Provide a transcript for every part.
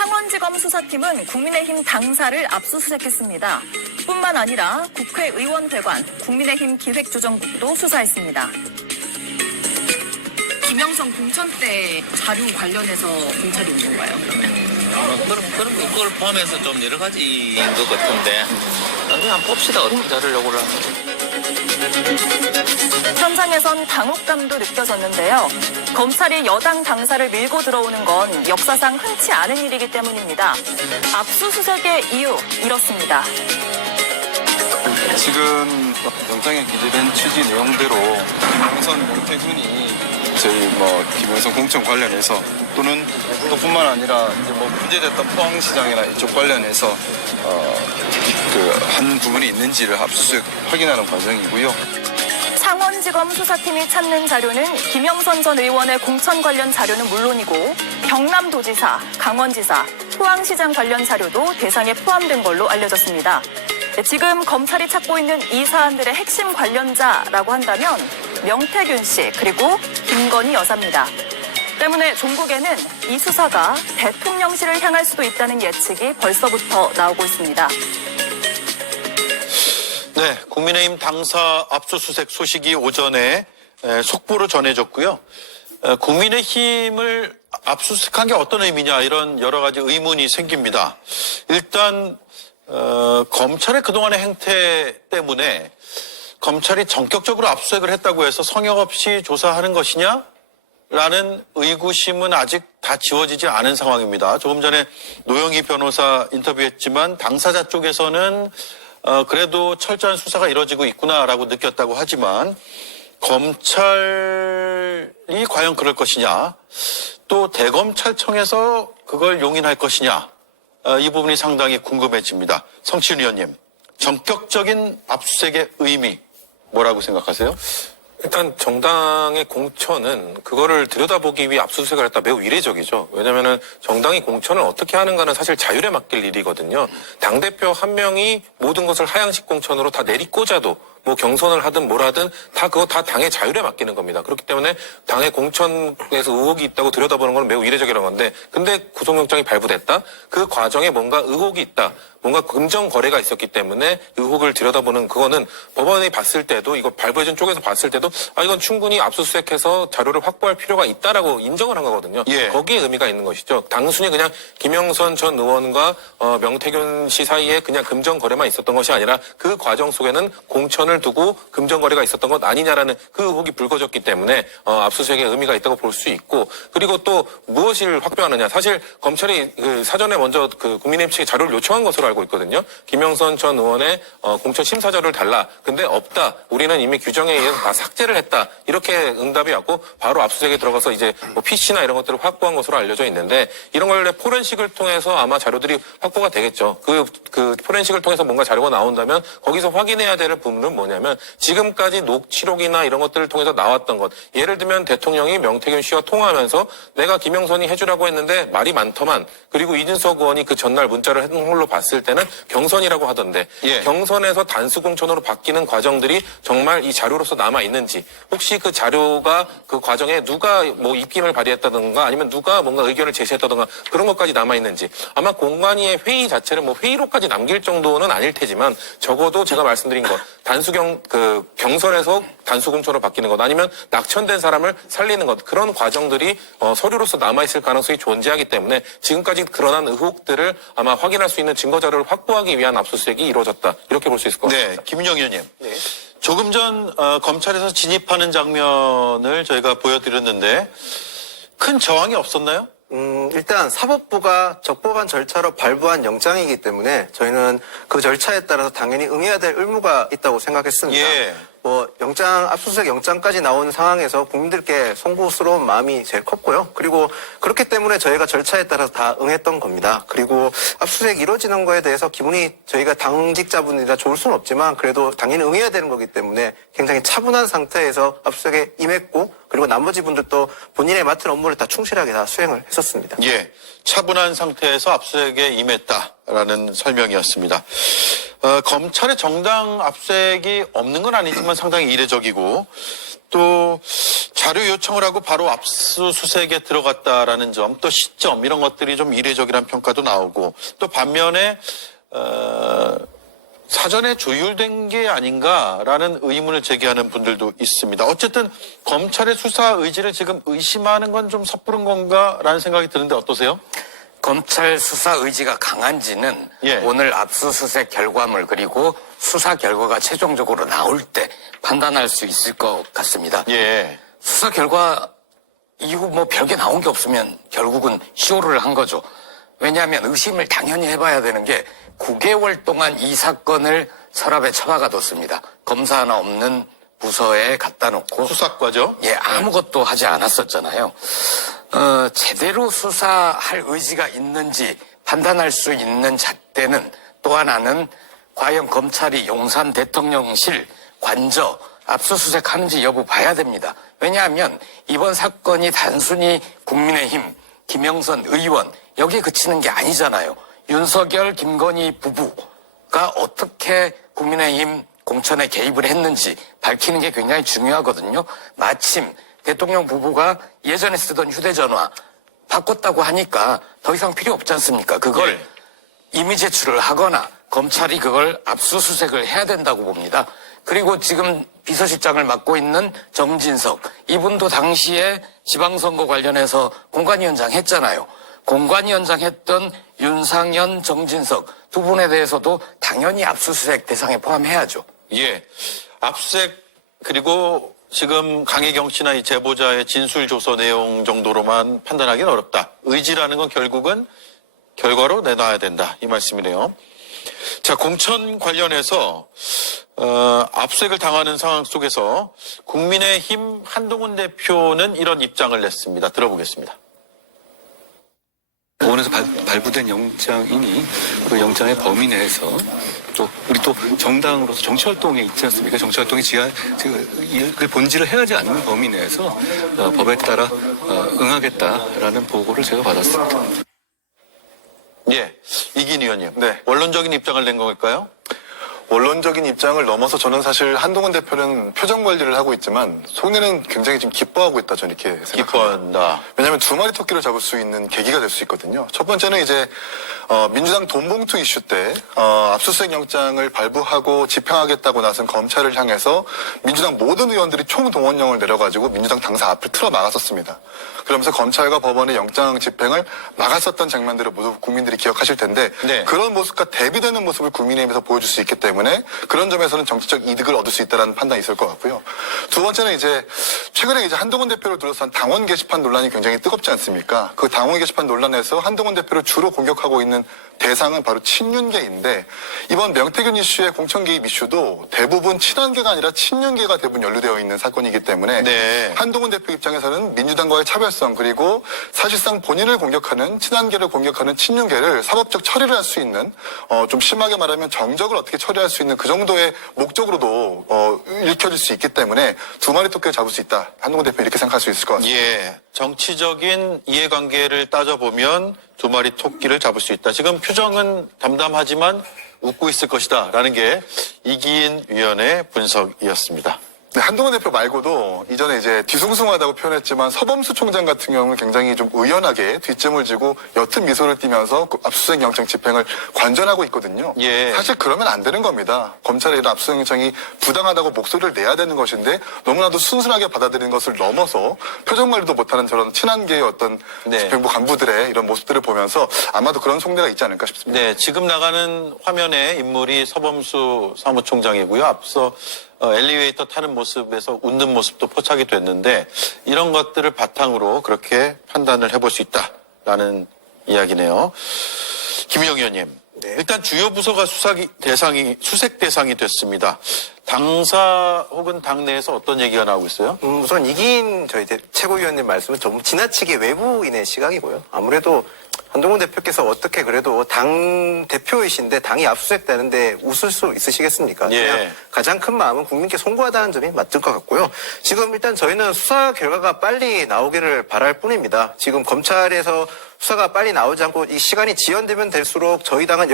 창원지검 수사팀은 국민의힘 당사를 압수수색했습니다. 뿐만 아니라 국회의원회관, 국민의힘 기획조정국도 수사했습니다. 김영선 공천 때 자료 관련해서 검찰이 온 건가요, 그러면? 그걸 포함해서 좀 여러 가지인 것 같은데, 그냥 봅시다. 어떤 자료를 요구를 하는지. 현장에선 당혹감도 느껴졌는데요. 검찰이 여당 당사를 밀고 들어오는 건 역사상 흔치 않은 일이기 때문입니다. 압수수색의 이유, 이렇습니다. 지금 영장에 기재된 취지 내용대로 김영선, 명태균이 저희 김영선 공천 관련해서 또는 또 뿐만 아니라 이제 문제됐던 포항시장이나 이쪽 관련해서 한 부분이 있는지를 압수수색 확인하는 과정이고요. 창원지검 수사팀이 찾는 자료는 김영선 전 의원의 공천 관련 자료는 물론이고 경남도지사, 강원지사, 포항시장 관련 자료도 대상에 포함된 걸로 알려졌습니다. 지금 검찰이 찾고 있는 이 사안들의 핵심 관련자라고 한다면 명태균 씨 그리고 김건희 여사입니다. 때문에 종국에는 이 수사가 대통령실을 향할 수도 있다는 예측이 벌써부터 나오고 있습니다. 네, 국민의힘 당사 압수수색 소식이 오전에 속보로 전해졌고요. 국민의힘을 압수수색한 게 어떤 의미냐 이런 여러 가지 의문이 생깁니다. 일단 검찰의 그동안의 행태 때문에 검찰이 전격적으로 압수수색을 했다고 해서 성역 없이 조사하는 것이냐? 라는 의구심은 아직 다 지워지지 않은 상황입니다. 조금 전에 노영희 변호사 인터뷰했지만 당사자 쪽에서는 그래도 철저한 수사가 이루어지고 있구나라고 느꼈다고 하지만 검찰이 과연 그럴 것이냐 또 대검찰청에서 그걸 용인할 것이냐 이 부분이 상당히 궁금해집니다. 성치윤 의원님, 전격적인 압수수색의 의미 뭐라고 생각하세요? 일단 정당의 공천은 그거를 들여다보기 위해 압수수색을 했다 매우 이례적이죠. 왜냐면은 정당이 공천을 어떻게 하는가는 사실 자율에 맡길 일이거든요. 당대표 한 명이 모든 것을 하향식 공천으로 다 내리꽂아도 뭐 경선을 하든 뭘 하든 그거 다 당의 자율에 맡기는 겁니다. 그렇기 때문에 당의 공천에서 의혹이 있다고 들여다보는 건 매우 이례적이라는 건데 근데 구속영장이 발부됐다? 그 과정에 뭔가 의혹이 있다. 뭔가 금전 거래가 있었기 때문에 의혹을 들여다보는 그거는 법원이 봤을 때도 이거 발부해준 쪽에서 봤을 때도 이건 충분히 압수수색해서 자료를 확보할 필요가 있다라고 인정을 한 거거든요. 예. 거기에 의미가 있는 것이죠. 단순히 그냥 김영선 전 의원과 명태균 씨 사이에 그냥 금전 거래만 있었던 것이 아니라 그 과정 속에는 공천을 두고 금전 거래가 있었던 것 아니냐라는 그 의혹이 불거졌기 때문에 압수수색의 의미가 있다고 볼 수 있고 그리고 또 무엇을 확보하느냐 사실 검찰이 사전에 먼저 국민의힘 측에 자료를 요청한 것으로 알고 있거든요. 김영선 전 의원의 공천 심사 자료를 달라. 근데 없다. 우리는 이미 규정에 의해서 다 삭제를 했다. 이렇게 응답이 왔고 바로 압수수색에 들어가서 이제 PC나 이런 것들을 확보한 것으로 알려져 있는데 이런 걸 포렌식을 통해서 아마 자료들이 확보가 되겠죠. 그 포렌식을 통해서 뭔가 자료가 나온다면 거기서 확인해야 될 부분은 뭐냐면 지금까지 녹취록이나 이런 것들을 통해서 나왔던 것. 예를 들면 대통령이 명태균 씨와 통화하면서 내가 김영선이 해주라고 했는데 말이 많더만 그리고 이준석 의원이 그 전날 문자를 했던 걸로 봤을 때는 경선이라고 하던데 예. 경선에서 단수공천으로 바뀌는 과정들이 정말 이 자료로서 남아있는지 혹시 그 자료가 그 과정에 누가 뭐 입김을 발휘했다든가 아니면 누가 뭔가 의견을 제시했다든가 그런 것까지 남아있는지 아마 공관위의 회의 자체를 뭐 회의록까지 남길 정도는 아닐 테지만 적어도 제가 말씀드린 것 경선에서 단수공천으로 바뀌는 것 아니면 낙천된 사람을 살리는 것 그런 과정들이 서류로서 남아있을 가능성이 존재하기 때문에 지금까지 드러난 의혹들을 아마 확인할 수 있는 증거 자료를 확보하기 위한 압수수색이 이루어졌다 이렇게 볼 수 있을 것 같습니다. 네, 김은영 의원님. 네. 조금 전 검찰에서 진입하는 장면을 저희가 보여드렸는데 큰 저항이 없었나요? 일단 사법부가 적법한 절차로 발부한 영장이기 때문에 저희는 그 절차에 따라서 당연히 응해야 될 의무가 있다고 생각했습니다. 예. 압수수색 영장까지 나온 상황에서 국민들께 송구스러운 마음이 제일 컸고요. 그리고 그렇기 때문에 저희가 절차에 따라서 다 응했던 겁니다. 그리고 압수수색 이루어지는 거에 대해서 기분이 저희가 당직자분이라 좋을 수는 없지만 그래도 당연히 응해야 되는 거기 때문에 굉장히 차분한 상태에서 압수수색에 임했고 그리고 나머지 분들도 본인의 맡은 업무를 다 충실하게 다 수행을 했었습니다. 예, 차분한 상태에서 압수수색에 임했다라는 설명이었습니다. 검찰의 정당 압수수색이 없는 건 아니지만 상당히 이례적이고 또 자료 요청을 하고 바로 압수수색에 들어갔다라는 점, 또 시점 이런 것들이 좀 이례적이라는 평가도 나오고 또 반면에 사전에 조율된 게 아닌가라는 의문을 제기하는 분들도 있습니다. 어쨌든 검찰의 수사 의지를 지금 의심하는 건 좀 섣부른 건가라는 생각이 드는데 어떠세요? 검찰 수사 의지가 강한지는 예. 오늘 압수수색 결과물 그리고 수사 결과가 최종적으로 나올 때 판단할 수 있을 것 같습니다. 예. 수사 결과 이후 뭐 별게 나온 게 없으면 결국은 쇼를 한 거죠. 왜냐하면 의심을 당연히 해봐야 되는 게 9개월 동안 이 사건을 서랍에 처박아뒀습니다. 검사 하나 없는 부서에 갖다 놓고 수사과죠? 예, 아무것도 하지 않았었잖아요. 제대로 수사할 의지가 있는지 판단할 수 있는 잣대는 또 하나는 과연 검찰이 용산 대통령실 관저 압수수색하는지 여부 봐야 됩니다. 왜냐하면 이번 사건이 단순히 국민의힘, 김영선 의원 여기에 그치는 게 아니잖아요. 윤석열, 김건희 부부가 어떻게 국민의힘 공천에 개입을 했는지 밝히는 게 굉장히 중요하거든요. 마침 대통령 부부가 예전에 쓰던 휴대전화 바꿨다고 하니까 더 이상 필요 없지 않습니까? 그걸 이미 제출을 하거나 검찰이 그걸 압수수색을 해야 된다고 봅니다. 그리고 지금 비서실장을 맡고 있는 정진석 이분도 당시에 지방선거 관련해서 공관위원장 했잖아요. 공관위원장 했던 윤상현, 정진석 두 분에 대해서도 당연히 압수수색 대상에 포함해야죠. 예. 압수수색 그리고 지금 강혜경 씨나 이 제보자의 진술 조서 내용 정도로만 판단하기는 어렵다. 의지라는 건 결국은 결과로 내놔야 된다. 이 말씀이네요. 자, 공천 관련해서 압수수색을 당하는 상황 속에서 국민의힘 한동훈 대표는 이런 입장을 냈습니다. 들어보겠습니다. 법원에서 발부된 영장이니 그 영장의 범위 내에서 또 우리 또 정당으로서 정치활동에 있지 않습니까? 정치활동이 그 본질을 해하지 않는 범위 내에서 법에 따라 응하겠다라는 보고를 제가 받았습니다. 예. 이긴 의원님. 네. 원론적인 입장을 낸 걸까요? 원론적인 입장을 넘어서 저는 사실 한동훈 대표는 표정 관리를 하고 있지만 속내는 굉장히 지금 기뻐하고 있다 저는 이렇게 생각합니다. 기뻐한다. 왜냐하면 두 마리 토끼를 잡을 수 있는 계기가 될 수 있거든요. 첫 번째는 이제 민주당 돈봉투 이슈 때 압수수색 영장을 발부하고 집행하겠다고 나선 검찰을 향해서 민주당 모든 의원들이 총동원령을 내려가지고 민주당 당사 앞을 틀어 막았었습니다. 그러면서 검찰과 법원의 영장 집행을 막았었던 장면들을 모두 국민들이 기억하실 텐데 네. 그런 모습과 대비되는 모습을 국민의힘에서 보여줄 수 있기 때문에 그런 점에서는 정치적 이득을 얻을 수 있다는 판단이 있을 것 같고요. 두 번째는 이제 최근에 이제 한동훈 대표를 둘러싼 당원 게시판 논란이 굉장히 뜨겁지 않습니까? 그 당원 게시판 논란에서 한동훈 대표를 주로 공격하고 있는 대상은 바로 친윤계인데 이번 명태균 이슈의 공천 개입 이슈도 대부분 친한계가 아니라 친윤계가 대부분 연루되어 있는 사건이기 때문에 네. 한동훈 대표 입장에서는 민주당과의 차별성 그리고 사실상 본인을 공격하는 친한계를 공격하는 친윤계를 사법적 처리를 할 수 있는 좀 심하게 말하면 정적을 어떻게 처리할 수 있는 그 정도의 목적으로도 읽혀질 수 있기 때문에 두 마리 토끼를 잡을 수 있다. 한동훈 대표 이렇게 생각할 수 있을 것 같습니다. 예. 정치적인 이해관계를 따져보면 두 마리 토끼를 잡을 수 있다. 지금 표정은 담담하지만 웃고 있을 것이다. 라는 게 이기인 위원의 분석이었습니다. 네, 한동훈 대표 말고도 이전에 이제 뒤숭숭하다고 표현했지만 서범수 총장 같은 경우는 굉장히 좀 의연하게 뒷짐을 지고 옅은 미소를 띠면서 그 압수수색 영장 집행을 관전하고 있거든요. 예. 사실 그러면 안 되는 겁니다. 검찰의 이런 압수수색 영장이 부당하다고 목소리를 내야 되는 것인데 너무나도 순순하게 받아들이는 것을 넘어서 표정 관리도 못하는 저런 친한계의 어떤 네. 집행부 간부들의 이런 모습들을 보면서 아마도 그런 속내가 있지 않을까 싶습니다. 네. 지금 나가는 화면에 인물이 서범수 사무총장이고요. 앞서 엘리베이터 타는 모습에서 웃는 모습도 포착이 됐는데 이런 것들을 바탕으로 그렇게 판단을 해볼 수 있다라는 이야기네요. 김희영 의원님. 네. 일단 주요 부서가 수색 대상이 됐습니다. 당사 혹은 당내에서 어떤 얘기가 나오고 있어요? 우선 이긴 저희 최고위원님 말씀은 좀 지나치게 외부인의 시각이고요. 아무래도 한동훈 대표께서 어떻게 그래도 당 대표이신데 당이 압수수색되는데 웃을 수 있으시겠습니까? 예. 그냥 가장 큰 마음은 국민께 송구하다는 점이 맞을 것 같고요. 지금 일단 저희는 수사 결과가 빨리 나오기를 바랄 뿐입니다. 지금 검찰에서 수사가 빨리 나오지 않고 이 시간이 지연되면 될수록 저희 당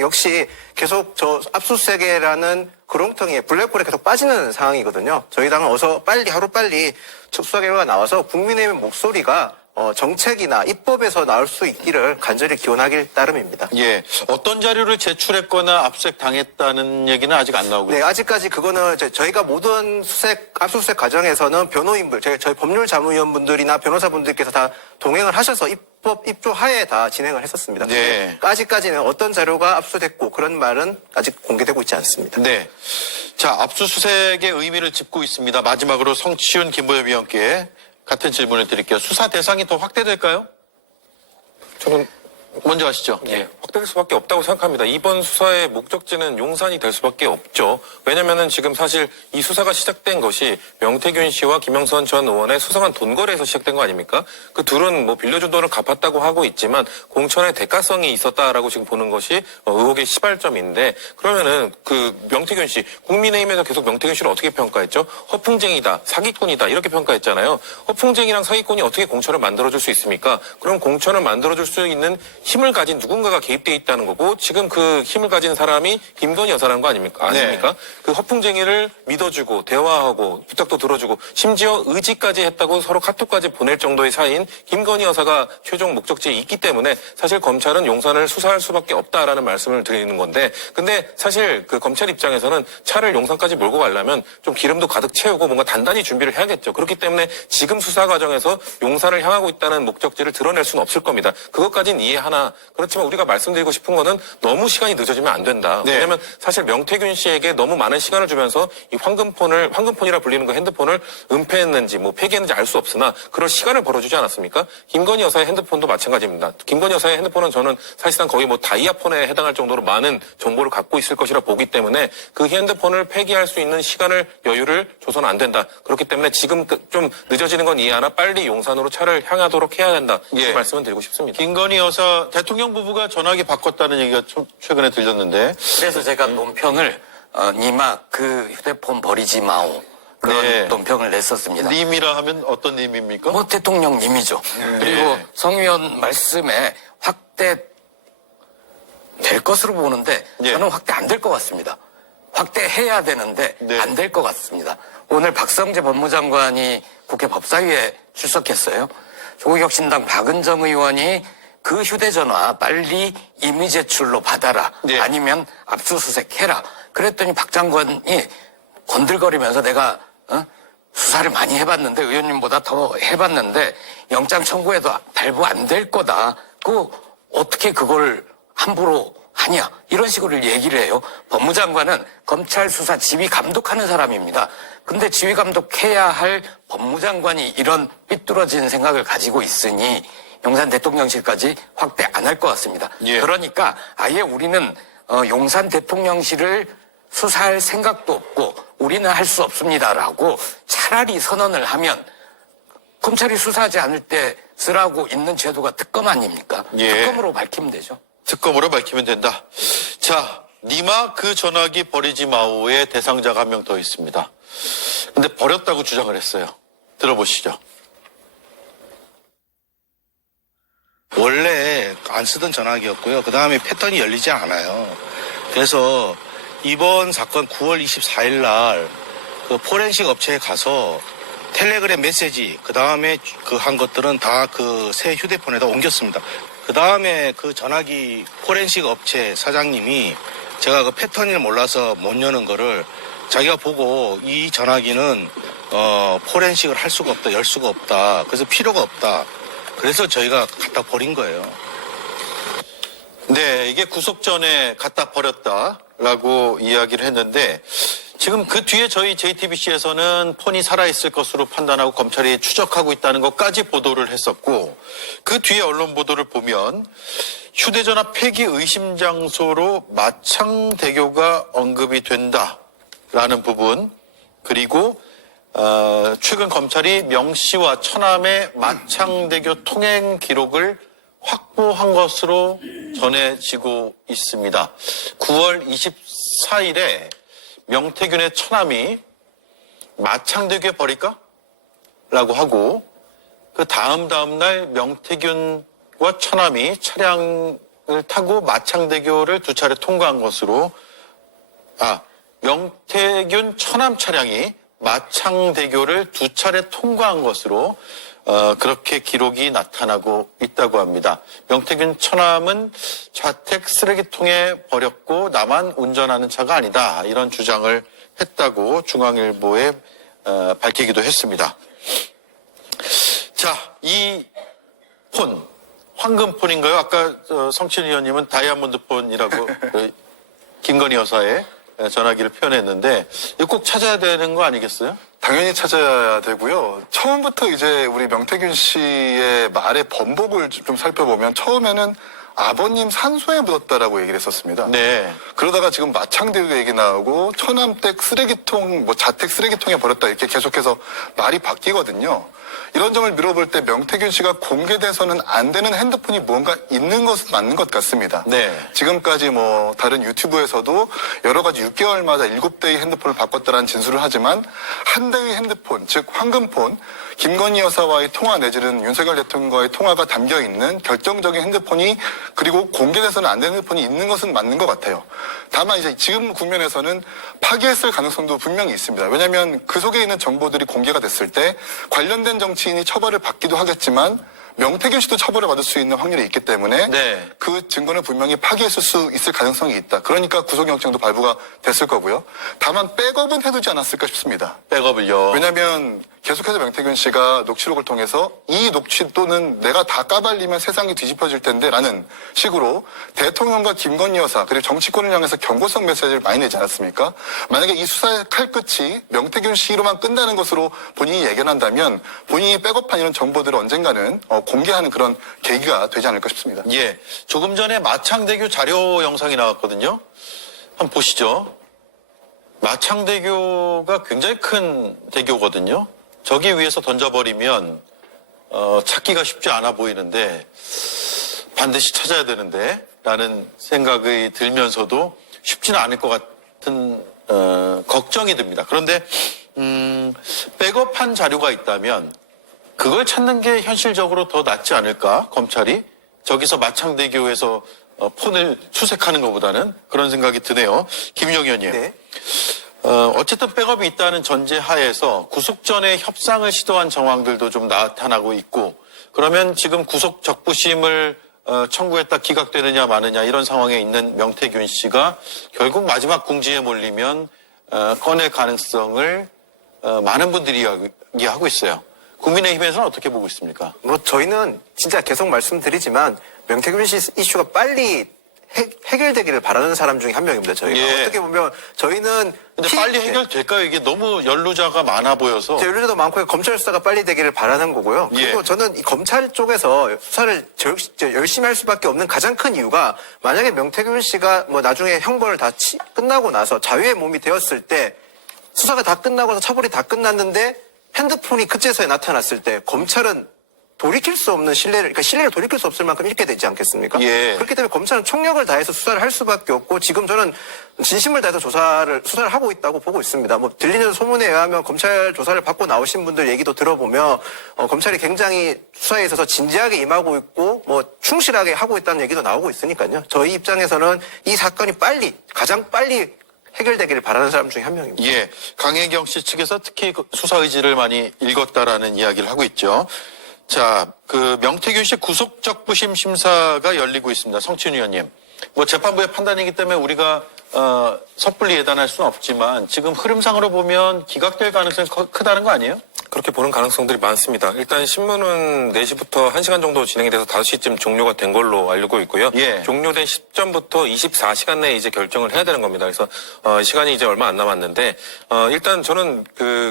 역시 계속 저 압수수색이라는 구렁텅이에 블랙홀에 계속 빠지는 상황이거든요. 저희 당은 어서 빨리 하루빨리 수사 결과가 나와서 국민의힘의 목소리가 정책이나 입법에서 나올 수 있기를 간절히 기원하길 따름입니다. 예. 어떤 자료를 제출했거나 압수수색 당했다는 얘기는 아직 안 나오고 네, 아직까지 그거는 저희가 모든 압수수색 과정에서는 변호인분, 저희 법률자문위원분들이나 변호사분들께서 다 동행을 하셔서 입조 하에 다 진행을 했었습니다. 네. 아직까지는 어떤 자료가 압수됐고 그런 말은 아직 공개되고 있지 않습니다. 네. 자, 압수수색의 의미를 짚고 있습니다. 마지막으로 성치훈 김보엽 위원께 같은 질문을 드릴게요. 수사 대상이 더 확대될까요? 저는 먼저 하시죠. 예, 확대될 수밖에 없다고 생각합니다. 이번 수사의 목적지는 용산이 될 수밖에 없죠. 왜냐면은 지금 사실 이 수사가 시작된 것이 명태균 씨와 김영선 전 의원의 수상한 돈 거래에서 시작된 거 아닙니까? 그 둘은 뭐 빌려준 돈을 갚았다고 하고 있지만 공천의 대가성이 있었다라고 지금 보는 것이 의혹의 시발점인데, 그러면은 그 명태균 씨, 국민의힘에서 계속 명태균 씨를 어떻게 평가했죠? 허풍쟁이다, 사기꾼이다 이렇게 평가했잖아요. 허풍쟁이랑 사기꾼이 어떻게 공천을 만들어줄 수 있습니까? 그럼 공천을 만들어줄 수 있는 힘을 가진 누군가가 개입돼 있다는 거고, 지금 그 힘을 가진 사람이 김건희 여사라는 거 아닙니까? 네. 그 허풍쟁이를 믿어주고 대화하고 부탁도 들어주고 심지어 의지까지 했다고 서로 카톡까지 보낼 정도의 사이인 김건희 여사가 최종 목적지에 있기 때문에 사실 검찰은 용산을 수사할 수밖에 없다라는 말씀을 드리는 건데, 근데 사실 그 검찰 입장에서는 차를 용산까지 몰고 가려면 좀 기름도 가득 채우고 뭔가 단단히 준비를 해야겠죠. 그렇기 때문에 지금 수사 과정에서 용산을 향하고 있다는 목적지를 드러낼 수는 없을 겁니다. 그것까지는 이해하나, 그렇지만 우리가 말씀드리고 싶은 거는 너무 시간이 늦어지면 안 된다. 네. 왜냐하면 사실 명태균 씨에게 너무 많은 시간을 주면서 이 황금폰이라 불리는 그 핸드폰을 은폐했는지 뭐 폐기했는지 알 수 없으나 그럴 시간을 벌어주지 않았습니까? 김건희 여사의 핸드폰도 마찬가지입니다. 김건희 여사의 핸드폰은 저는 사실상 거의 뭐 다이아폰에 해당할 정도로 많은 정보를 갖고 있을 것이라 보기 때문에 그 핸드폰을 폐기할 수 있는 시간을 여유를 줘서는 안 된다. 그렇기 때문에 지금 좀 늦어지는 건 이해하나 빨리 용산으로 차를 향하도록 해야 된다. 이 예. 말씀을 드리고 싶습니다. 김건희 여사 대통령 부부가 전화기 바꿨다는 얘기가 최근에 들렸는데. 그래서 제가 논평을 니마 그 휴대폰 버리지 마오 그런 네. 논평을 냈었습니다. 님이라 하면 어떤 님입니까? 뭐 대통령님이죠. 그리고 성 의원 말씀에 확대 될 것으로 보는데 네. 저는 확대 안 될 것 같습니다. 확대해야 되는데 네. 안 될 것 같습니다. 오늘 박성재 법무장관이 국회 법사위에 출석했어요. 조국혁신당 박은정 의원이 그 휴대전화 빨리 임의 제출로 받아라. 네. 아니면 압수수색해라. 그랬더니 박 장관이 건들거리면서 내가 수사를 많이 해봤는데 의원님보다 더 해봤는데 영장 청구해도 발부 안 될 거다. 어떻게 그걸 함부로 하냐 이런 식으로 얘기를 해요. 법무장관은 검찰 수사 지휘 감독하는 사람입니다. 근데 지휘 감독해야 할 법무장관이 이런 삐뚤어진 생각을 가지고 있으니 용산 대통령실까지 확대 안 할 것 같습니다. 예. 그러니까 아예 우리는 용산 대통령실을 수사할 생각도 없고 우리는 할 수 없습니다라고 차라리 선언을 하면 검찰이 수사하지 않을 때 쓰라고 있는 제도가 특검 아닙니까? 예. 특검으로 밝히면 되죠. 특검으로 밝히면 된다. 자, 니마 그 전화기 버리지 마오의 대상자가 한 명 더 있습니다. 근데 버렸다고 주장을 했어요. 들어보시죠. 원래 안 쓰던 전화기였고요. 그 다음에 패턴이 열리지 않아요. 그래서 이번 사건 9월 24일 날 그 포렌식 업체에 가서 텔레그램 메시지, 그 다음에 그 한 것들은 다 그 새 휴대폰에다 옮겼습니다. 그 다음에 그 전화기 포렌식 업체 사장님이 제가 그 패턴을 몰라서 못 여는 거를 자기가 보고 이 전화기는 포렌식을 할 수가 없다, 열 수가 없다. 그래서 필요가 없다. 그래서 저희가 갖다 버린 거예요. 네, 이게 구속 전에 갖다 버렸다라고 이야기를 했는데 지금 그 뒤에 저희 JTBC에서는 폰이 살아있을 것으로 판단하고 검찰이 추적하고 있다는 것까지 보도를 했었고, 그 뒤에 언론 보도를 보면 휴대전화 폐기 의심 장소로 마창대교가 언급이 된다라는 부분, 그리고 최근 검찰이 명시와 처남의 마창대교 통행 기록을 확보한 것으로 전해지고 있습니다. 9월 24일에 명태균의 처남이 마창대교에 버릴까? 라고 하고 그 다음 날 명태균과 서울대와 천암이 차량을 타고 마창대교를 2차례 통과한 것으로 명태균 천암 차량이 마창대교를 2차례 통과한 것으로 그렇게 기록이 나타나고 있다고 합니다. 명태균 천암은 자택 쓰레기통에 버렸고 나만 운전하는 차가 아니다. 이런 주장을 했다고 중앙일보에 밝히기도 했습니다. 자, 이 폰, 황금폰인가요? 아까 성친 의원님은 다이아몬드 폰이라고 김건희 여사의 전화기를 표현했는데 이거 꼭 찾아야 되는 거 아니겠어요? 당연히 찾아야 되고요. 처음부터 이제 우리 명태균 씨의 말의 번복을 좀 살펴보면 처음에는 아버님 산소에 묻었다라고 얘기를 했었습니다. 네. 그러다가 지금 마창대교 얘기 나오고 천암댁 쓰레기통, 자택 쓰레기통에 버렸다 이렇게 계속해서 말이 바뀌거든요. 이런 점을 미뤄볼 때 명태균 씨가 공개돼서는 안 되는 핸드폰이 무언가 있는 것은 맞는 것 같습니다. 네. 지금까지 다른 유튜브에서도 여러 가지 6개월마다 7대의 핸드폰을 바꿨다라는 진술을 하지만 한 대의 핸드폰, 즉 황금폰, 김건희 여사와의 통화 내지는 윤석열 대통령과의 통화가 담겨 있는 결정적인 핸드폰이 그리고 공개돼서는 안 되는 핸드폰이 있는 것은 맞는 것 같아요. 다만 이제 지금 국면에서는 파기했을 가능성도 분명히 있습니다. 왜냐하면 그 속에 있는 정보들이 공개가 됐을 때 관련된 정치인이 처벌을 받기도 하겠지만 명태균 씨도 처벌을 받을 수 있는 확률이 있기 때문에 네. 그 증거는 분명히 파기했을 수 있을 가능성이 있다. 그러니까 구속영장도 발부가 됐을 거고요. 다만 백업은 해두지 않았을까 싶습니다. 백업을요. 왜냐하면 계속해서 명태균 씨가 녹취록을 통해서 이 녹취 또는 내가 다 까발리면 세상이 뒤집어질 텐데 라는 식으로 대통령과 김건희 여사 그리고 정치권을 향해서 경고성 메시지를 많이 내지 않았습니까? 만약에 이 수사의 칼끝이 명태균 씨로만 끝나는 것으로 본인이 예견한다면 본인이 백업한 이런 정보들을 언젠가는 공개하는 그런 계기가 되지 않을까 싶습니다. 예. 조금 전에 마창대교 자료 영상이 나왔거든요. 한번 보시죠. 마창대교가 굉장히 큰 대교거든요. 저기 위에서 던져버리면 찾기가 쉽지 않아 보이는데 반드시 찾아야 되는데 라는 생각이 들면서도 쉽지는 않을 것 같은 걱정이 듭니다. 그런데 백업한 자료가 있다면 그걸 찾는 게 현실적으로 더 낫지 않을까? 검찰이 저기서 마창대교에서 폰을 수색하는 것보다는 그런 생각이 드네요. 김용희 의원님. 네. 어쨌든 백업이 있다는 전제 하에서 구속 전에 협상을 시도한 정황들도 좀 나타나고 있고 그러면 지금 구속 적부심을 청구했다 기각되느냐 마느냐 이런 상황에 있는 명태균 씨가 결국 마지막 궁지에 몰리면 꺼낼 가능성을 많은 분들이 이야기하고 있어요. 국민의힘에서는 어떻게 보고 있습니까? 저희는 진짜 계속 말씀드리지만 명태균 씨 이슈가 빨리 해결되기를 바라는 사람 중에 한 명입니다. 저희가 예. 어떻게 보면 저희는 근데 빨리 해결될까요? 이게 너무 연루자가 많아 보여서. 연루자도 많고 검찰 수사가 빨리 되기를 바라는 거고요. 그리고 예. 저는 이 검찰 쪽에서 수사를 열심히 할 수밖에 없는 가장 큰 이유가 만약에 명태균 씨가 나중에 형벌을 다 끝나고 나서 자유의 몸이 되었을 때 수사가 다 끝나고 처벌이 다 끝났는데 핸드폰이 그제서야 나타났을 때 검찰은 돌이킬 수 없는 신뢰를 돌이킬 수 없을 만큼 잃게 되지 않겠습니까? 예. 그렇기 때문에 검찰은 총력을 다해서 수사를 할 수밖에 없고 지금 저는 진심을 다해서 수사를 하고 있다고 보고 있습니다. 들리는 소문에 의하면 검찰 조사를 받고 나오신 분들 얘기도 들어보면 검찰이 굉장히 수사에 있어서 진지하게 임하고 있고 충실하게 하고 있다는 얘기도 나오고 있으니까요. 저희 입장에서는 이 사건이 가장 빨리 해결되기를 바라는 사람 중에 한 명입니다. 예. 강혜경 씨 측에서 특히 수사 의지를 많이 읽었다라는 이야기를 하고 있죠. 자, 명태균 씨 구속적부심 심사가 열리고 있습니다. 성친 의원님. 재판부의 판단이기 때문에 우리가 섣불리 예단할 수는 없지만 지금 흐름상으로 보면 기각될 가능성이 크다는 거 아니에요? 그렇게 보는 가능성들이 많습니다. 일단 신문은 4시부터 1시간 정도 진행이 돼서 5시쯤 종료가 된 걸로 알고 있고요. 예. 종료된 시점부터 24시간 내에 이제 결정을 해야 되는 겁니다. 그래서 시간이 이제 얼마 안 남았는데 일단 저는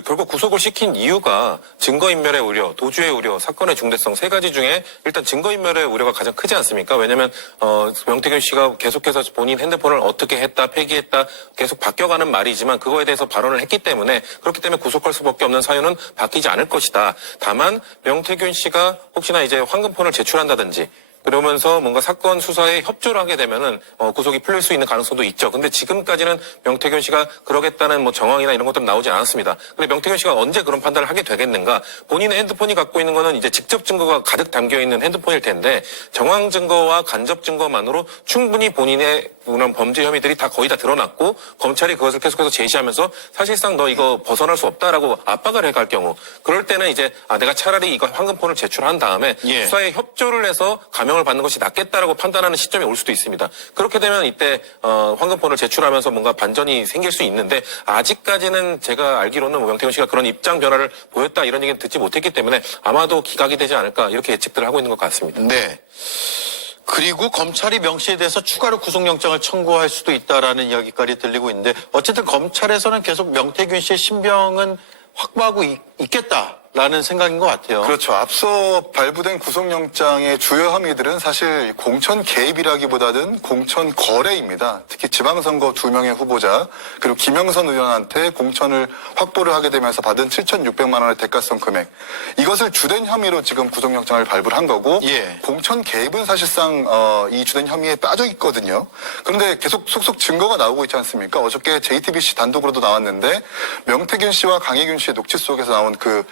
결국 구속을 시킨 이유가 증거인멸의 우려, 도주의 우려, 사건의 중대성 3가지 중에 일단 증거인멸의 우려가 가장 크지 않습니까? 왜냐하면 명태균 씨가 계속해서 본인 핸드폰을 어떻게 했다, 폐기했다 계속 바뀌어가는 말이지만 그거에 대해서 발언을 했기 때문에 그렇기 때문에 구속할 수밖에 없는 사유는 바뀌지 않을 것이다. 다만 명태균 씨가 혹시나 이제 황금폰을 제출한다든지 그러면서 뭔가 사건 수사에 협조를 하게 되면은 구속이 풀릴 수 있는 가능성도 있죠. 근데 지금까지는 명태균 씨가 그러겠다는 뭐 정황이나 이런 것들은 나오지 않았습니다. 근데 명태균 씨가 언제 그런 판단을 하게 되겠는가? 본인의 핸드폰이 갖고 있는 거는 이제 직접 증거가 가득 담겨 있는 핸드폰일 텐데 정황 증거와 간접 증거만으로 충분히 본인의 그런 범죄 혐의들이 다 거의 다 드러났고 검찰이 그것을 계속해서 제시하면서 사실상 너 이거 벗어날 수 없다라고 압박을 해갈 경우 그럴 때는 이제 내가 차라리 이거 황금폰을 제출한 다음에 예. 수사에 협조를 해서 감형을 받는 것이 낫겠다라고 판단하는 시점이 올 수도 있습니다. 그렇게 되면 이때 황금폰을 제출하면서 뭔가 반전이 생길 수 있는데 아직까지는 제가 알기로는 뭐 명태균 씨가 그런 입장 변화를 보였다 이런 얘기는 듣지 못했기 때문에 아마도 기각이 되지 않을까 이렇게 예측들을 하고 있는 것 같습니다. 네. 그리고 검찰이 명 씨에 대해서 추가로 구속영장을 청구할 수도 있다라는 이야기까지 들리고 있는데 어쨌든 검찰에서는 계속 명태균 씨의 신병은 확보하고 있겠다라는 생각인 것 같아요. 그렇죠. 앞서 발부된 구속영장의 주요 혐의들은 사실 공천 개입이라기보다는 공천 거래입니다. 특히 지방선거 2명의 후보자 그리고 김영선 의원한테 공천을 확보를 하게 되면서 받은 7,600만 원의 대가성 금액 이것을 주된 혐의로 지금 구속영장을 발부를 한 거고 예. 공천 개입은 사실상 이 주된 혐의에 빠져 있거든요. 그런데 계속 속속 증거가 나오고 있지 않습니까? 어저께 JTBC 단독으로도 나왔는데 명태균 씨와 강혜균 씨의 녹취 속에서 나온 그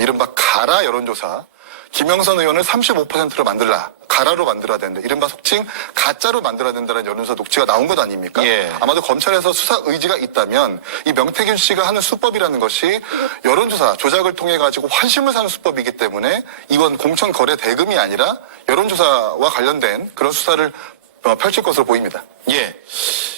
이른바 가라 여론조사 김영선 의원을 35%로 만들라. 가라로 만들어야 된다. 이른바 속칭 가짜로 만들어야 된다는 여론조사 녹취가 나온 것 아닙니까? 예. 아마도 검찰에서 수사 의지가 있다면 이 명태균 씨가 하는 수법이라는 것이 여론조사 조작을 통해 가지고 환심을 사는 수법이기 때문에 이건 공천 거래 대금이 아니라 여론조사와 관련된 그런 수사를 펼칠 것으로 보입니다. 예.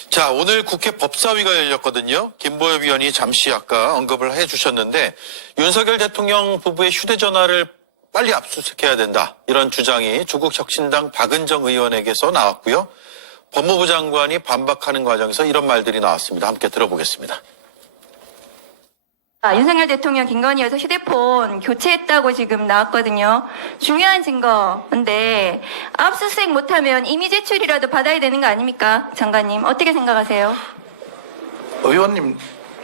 자, 오늘 국회 법사위가 열렸거든요. 김보엽 위원이 잠시 아까 언급을 해주셨는데 윤석열 대통령 부부의 휴대전화를 빨리 압수수색해야 된다. 이런 주장이 조국혁신당 박은정 의원에게서 나왔고요. 법무부 장관이 반박하는 과정에서 이런 말들이 나왔습니다. 함께 들어보겠습니다. 윤석열 대통령 김건희여서 휴대폰 교체했다고 지금 나왔거든요. 중요한 증거인데 압수수색 못하면 이미 제출이라도 받아야 되는 거 아닙니까? 장관님 어떻게 생각하세요? 의원님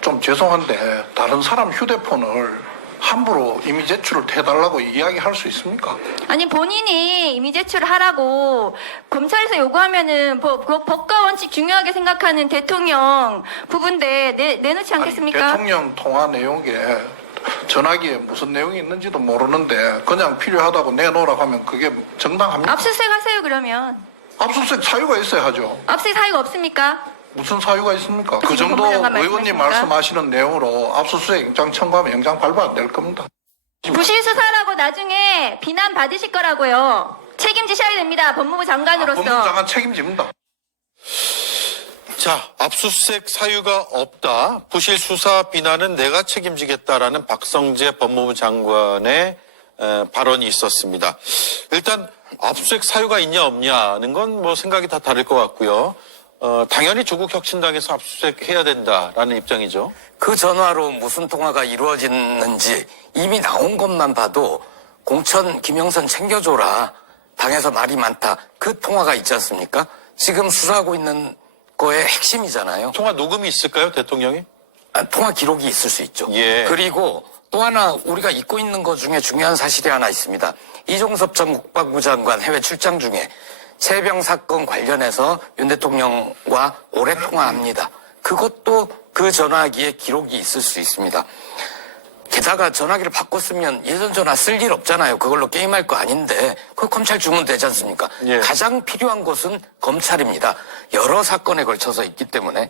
좀 죄송한데 다른 사람 휴대폰을 함부로 이미 제출을 해달라고 이야기할 수 있습니까? 아니 본인이 이미 제출하라고 검찰에서 요구하면은 법과 원칙 중요하게 생각하는 대통령 부분인데 내놓지 않겠습니까? 아니, 대통령 통화 내용에 전화기에 무슨 내용이 있는지도 모르는데 그냥 필요하다고 내놓으라고 하면 그게 정당합니까? 압수수색 하세요 그러면. 압수수색 사유가 있어야 하죠. 압수수색 사유가 없습니까? 무슨 사유가 있습니까? 그 지금 정도 법무장관 의원님 말씀하십니까? 말씀하시는 내용으로 압수수색 영장 청구하면 영장 발부 안 될 겁니다. 부실 수사라고 나중에 비난 받으실 거라고요. 책임지셔야 됩니다. 법무부 장관으로서. 법무부 장관 책임집니다. 자, 압수수색 사유가 없다. 부실 수사 비난은 내가 책임지겠다라는 박성재 법무부 장관의 발언이 있었습니다. 일단 압수수색 사유가 있냐 없냐는 건 뭐 생각이 다 다를 것 같고요. 당연히 조국혁신당에서 압수수색 해야 된다라는 입장이죠. 그 전화로 무슨 통화가 이루어졌는지 이미 나온 것만 봐도 공천 김영선 챙겨줘라. 당에서 말이 많다. 그 통화가 있지 않습니까? 지금 수사하고 있는 거의 핵심이잖아요. 통화 녹음이 있을까요, 대통령이? 통화 기록이 있을 수 있죠. 예. 그리고 또 하나 우리가 잊고 있는 것 중에 중요한 사실이 하나 있습니다. 이종섭 전 국방부 장관 해외 출장 중에 세병 사건 관련해서 윤 대통령과 오래 통화합니다. 그것도 그 전화기에 기록이 있을 수 있습니다. 게다가 전화기를 바꿨으면 예전 전화 쓸 일 없잖아요. 그걸로 게임할 거 아닌데 그거 검찰 주면 되지 않습니까? 예. 가장 필요한 곳은 검찰입니다. 여러 사건에 걸쳐서 있기 때문에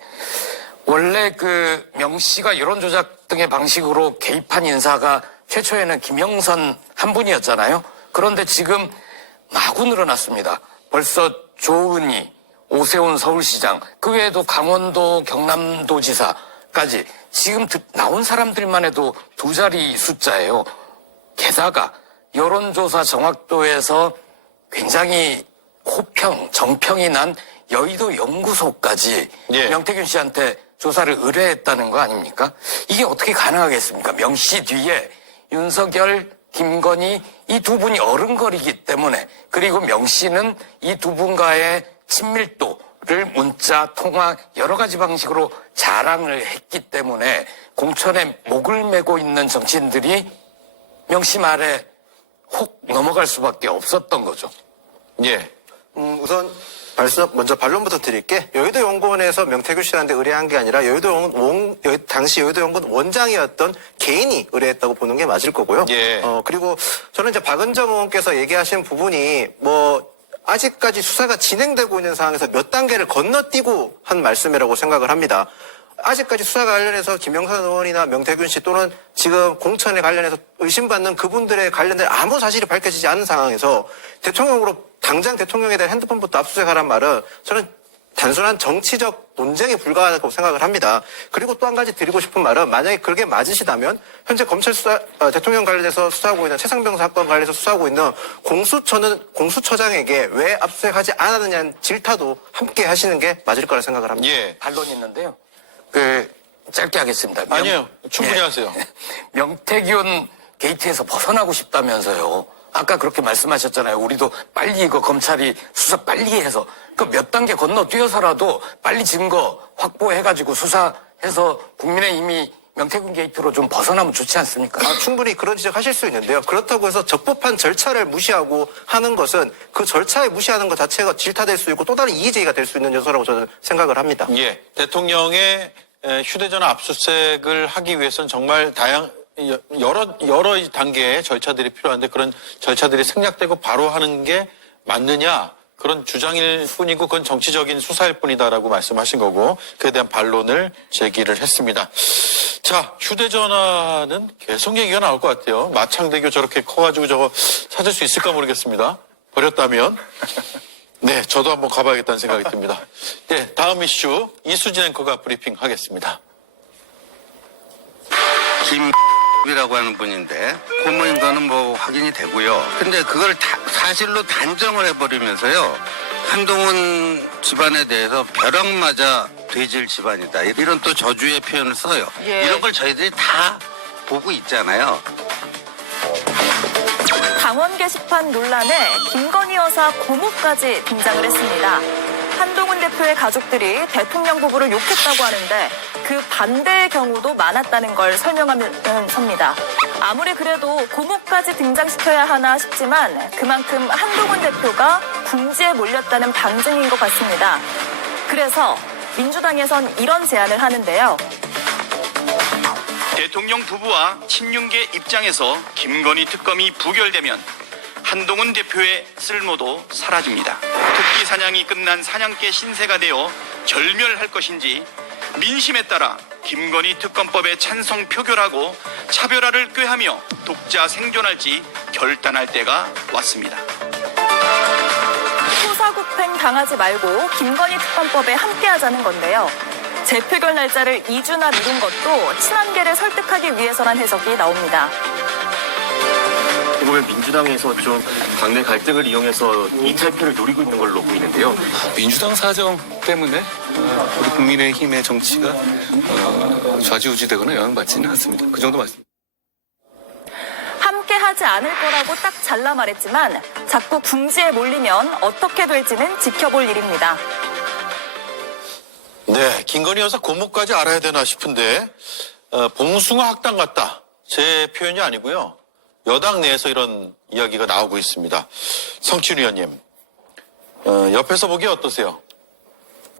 원래 그 명 씨가 여론조작 등의 방식으로 개입한 인사가 최초에는 김영선 한 분이었잖아요. 그런데 지금 마구 늘어났습니다. 벌써 조은희, 오세훈 서울시장, 그 외에도 강원도 경남도지사까지 지금 나온 사람들만 해도 2자리 숫자예요. 게다가 여론조사 정확도에서 굉장히 정평이 난 여의도 연구소까지 예. 명태균 씨한테 조사를 의뢰했다는 거 아닙니까? 이게 어떻게 가능하겠습니까? 명 씨 뒤에 윤석열, 김건희 이 두 분이 어른거리기 때문에 그리고 명 씨는 이 두 분과의 친밀도를 문자, 통화 여러 가지 방식으로 자랑을 했기 때문에 공천에 목을 메고 있는 정치인들이 명 씨 말에 혹 넘어갈 수밖에 없었던 거죠. 예. 우선 먼저 반론부터 드릴게. 여의도연구원에서 명태균 씨한테 의뢰한 게 아니라 당시 여의도연구원 원장이었던 개인이 의뢰했다고 보는 게 맞을 거고요. 예. 그리고 저는 이제 박은정 의원께서 얘기하신 부분이 아직까지 수사가 진행되고 있는 상황에서 몇 단계를 건너뛰고 한 말씀이라고 생각을 합니다. 아직까지 수사 관련해서 김영선 의원이나 명태균 씨 또는 지금 공천에 관련해서 의심받는 그분들의 관련된 아무 사실이 밝혀지지 않은 상황에서 당장 대통령에 대한 핸드폰부터 압수수색하란 말은 저는 단순한 정치적 논쟁에 불과하다고 생각을 합니다. 그리고 또 한 가지 드리고 싶은 말은 만약에 그게 맞으시다면 현재 검찰 대통령 관련해서 수사하고 있는 최상병 사건 관련해서 수사하고 있는 공수처장에게 왜 압수수색하지 않았느냐는 질타도 함께 하시는 게 맞을 거라 생각을 합니다. 예. 반론이 있는데요. 짧게 하겠습니다. 아니에요. 충분히 하세요. 명태균 게이트에서 벗어나고 싶다면서요. 아까 그렇게 말씀하셨잖아요. 우리도 빨리 이거 검찰이 수사 빨리 해서 그 몇 단계 건너뛰어서라도 빨리 증거 확보해가지고 수사해서 국민의힘이 명태균 게이트로 좀 벗어나면 좋지 않습니까? 충분히 그런 지적하실 수 있는데요. 그렇다고 해서 적법한 절차를 무시하고 하는 것은 그 절차에 무시하는 것 자체가 질타될 수 있고 또 다른 이의제기가 될 수 있는 요소라고 저는 생각을 합니다. 예. 대통령의 휴대전화 압수수색을 하기 위해서는 정말 여러 단계의 절차들이 필요한데 그런 절차들이 생략되고 바로 하는 게 맞느냐? 그런 주장일 뿐이고 그건 정치적인 수사일 뿐이다라고 말씀하신 거고 그에 대한 반론을 제기를 했습니다. 자, 휴대전화는 계속 얘기가 나올 것 같아요. 마창대교 저렇게 커가지고 저거 찾을 수 있을까 모르겠습니다. 버렸다면. 네, 저도 한번 가봐야겠다는 생각이 듭니다. 네, 다음 이슈 이수진 앵커가 브리핑하겠습니다. 김이라고 하는 분인데 고모인 거는 뭐 확인이 되고요. 근데 그걸 사실로 단정을 해버리면서요. 한동훈 집안에 대해서 벼락 맞아 돼질 집안이다. 이런 또 저주의 표현을 써요. 예. 이런 걸 저희들이 다 보고 있잖아요. 당원 게시판 논란에 김건희 여사 고모까지 등장을 했습니다. 한동훈 대표의 가족들이 대통령 부부를 욕했다고 하는데 그 반대의 경우도 많았다는 걸 설명하면서입니다. 아무리 그래도 고모까지 등장시켜야 하나 싶지만 그만큼 한동훈 대표가 궁지에 몰렸다는 방증인 것 같습니다. 그래서 민주당에선 이런 제안을 하는데요. 대통령 부부와 친윤계 입장에서 김건희 특검이 부결되면 한동훈 대표의 쓸모도 사라집니다. 토끼 사냥이 끝난 사냥개 신세가 되어 절멸할 것인지 민심에 따라 김건희 특검법에 찬성 표결하고 차별화를 꾀하며 독자 생존할지 결단할 때가 왔습니다. 토사구팽 당하지 말고 김건희 특검법에 함께하자는 건데요. 재표결 날짜를 2주나 미룬 것도 친한계를 설득하기 위해서란 해석이 나옵니다. 보면 민주당에서 좀 당내 갈등을 이용해서 이탈표를 노리고 있는 걸로 보이는데요. 민주당 사정 때문에 우리 국민의힘의 정치가 좌지우지되거나 영향받지는 않습니다. 그 정도 말씀. 함께하지 않을 거라고 딱 잘라 말했지만 자꾸 궁지에 몰리면 어떻게 될지는 지켜볼 일입니다. 네, 김건희 여사 고모까지 알아야 되나 싶은데 봉숭아 학당 같다. 제 표현이 아니고요. 여당 내에서 이런 이야기가 나오고 있습니다. 성춘 의원님, 옆에서 보기 어떠세요?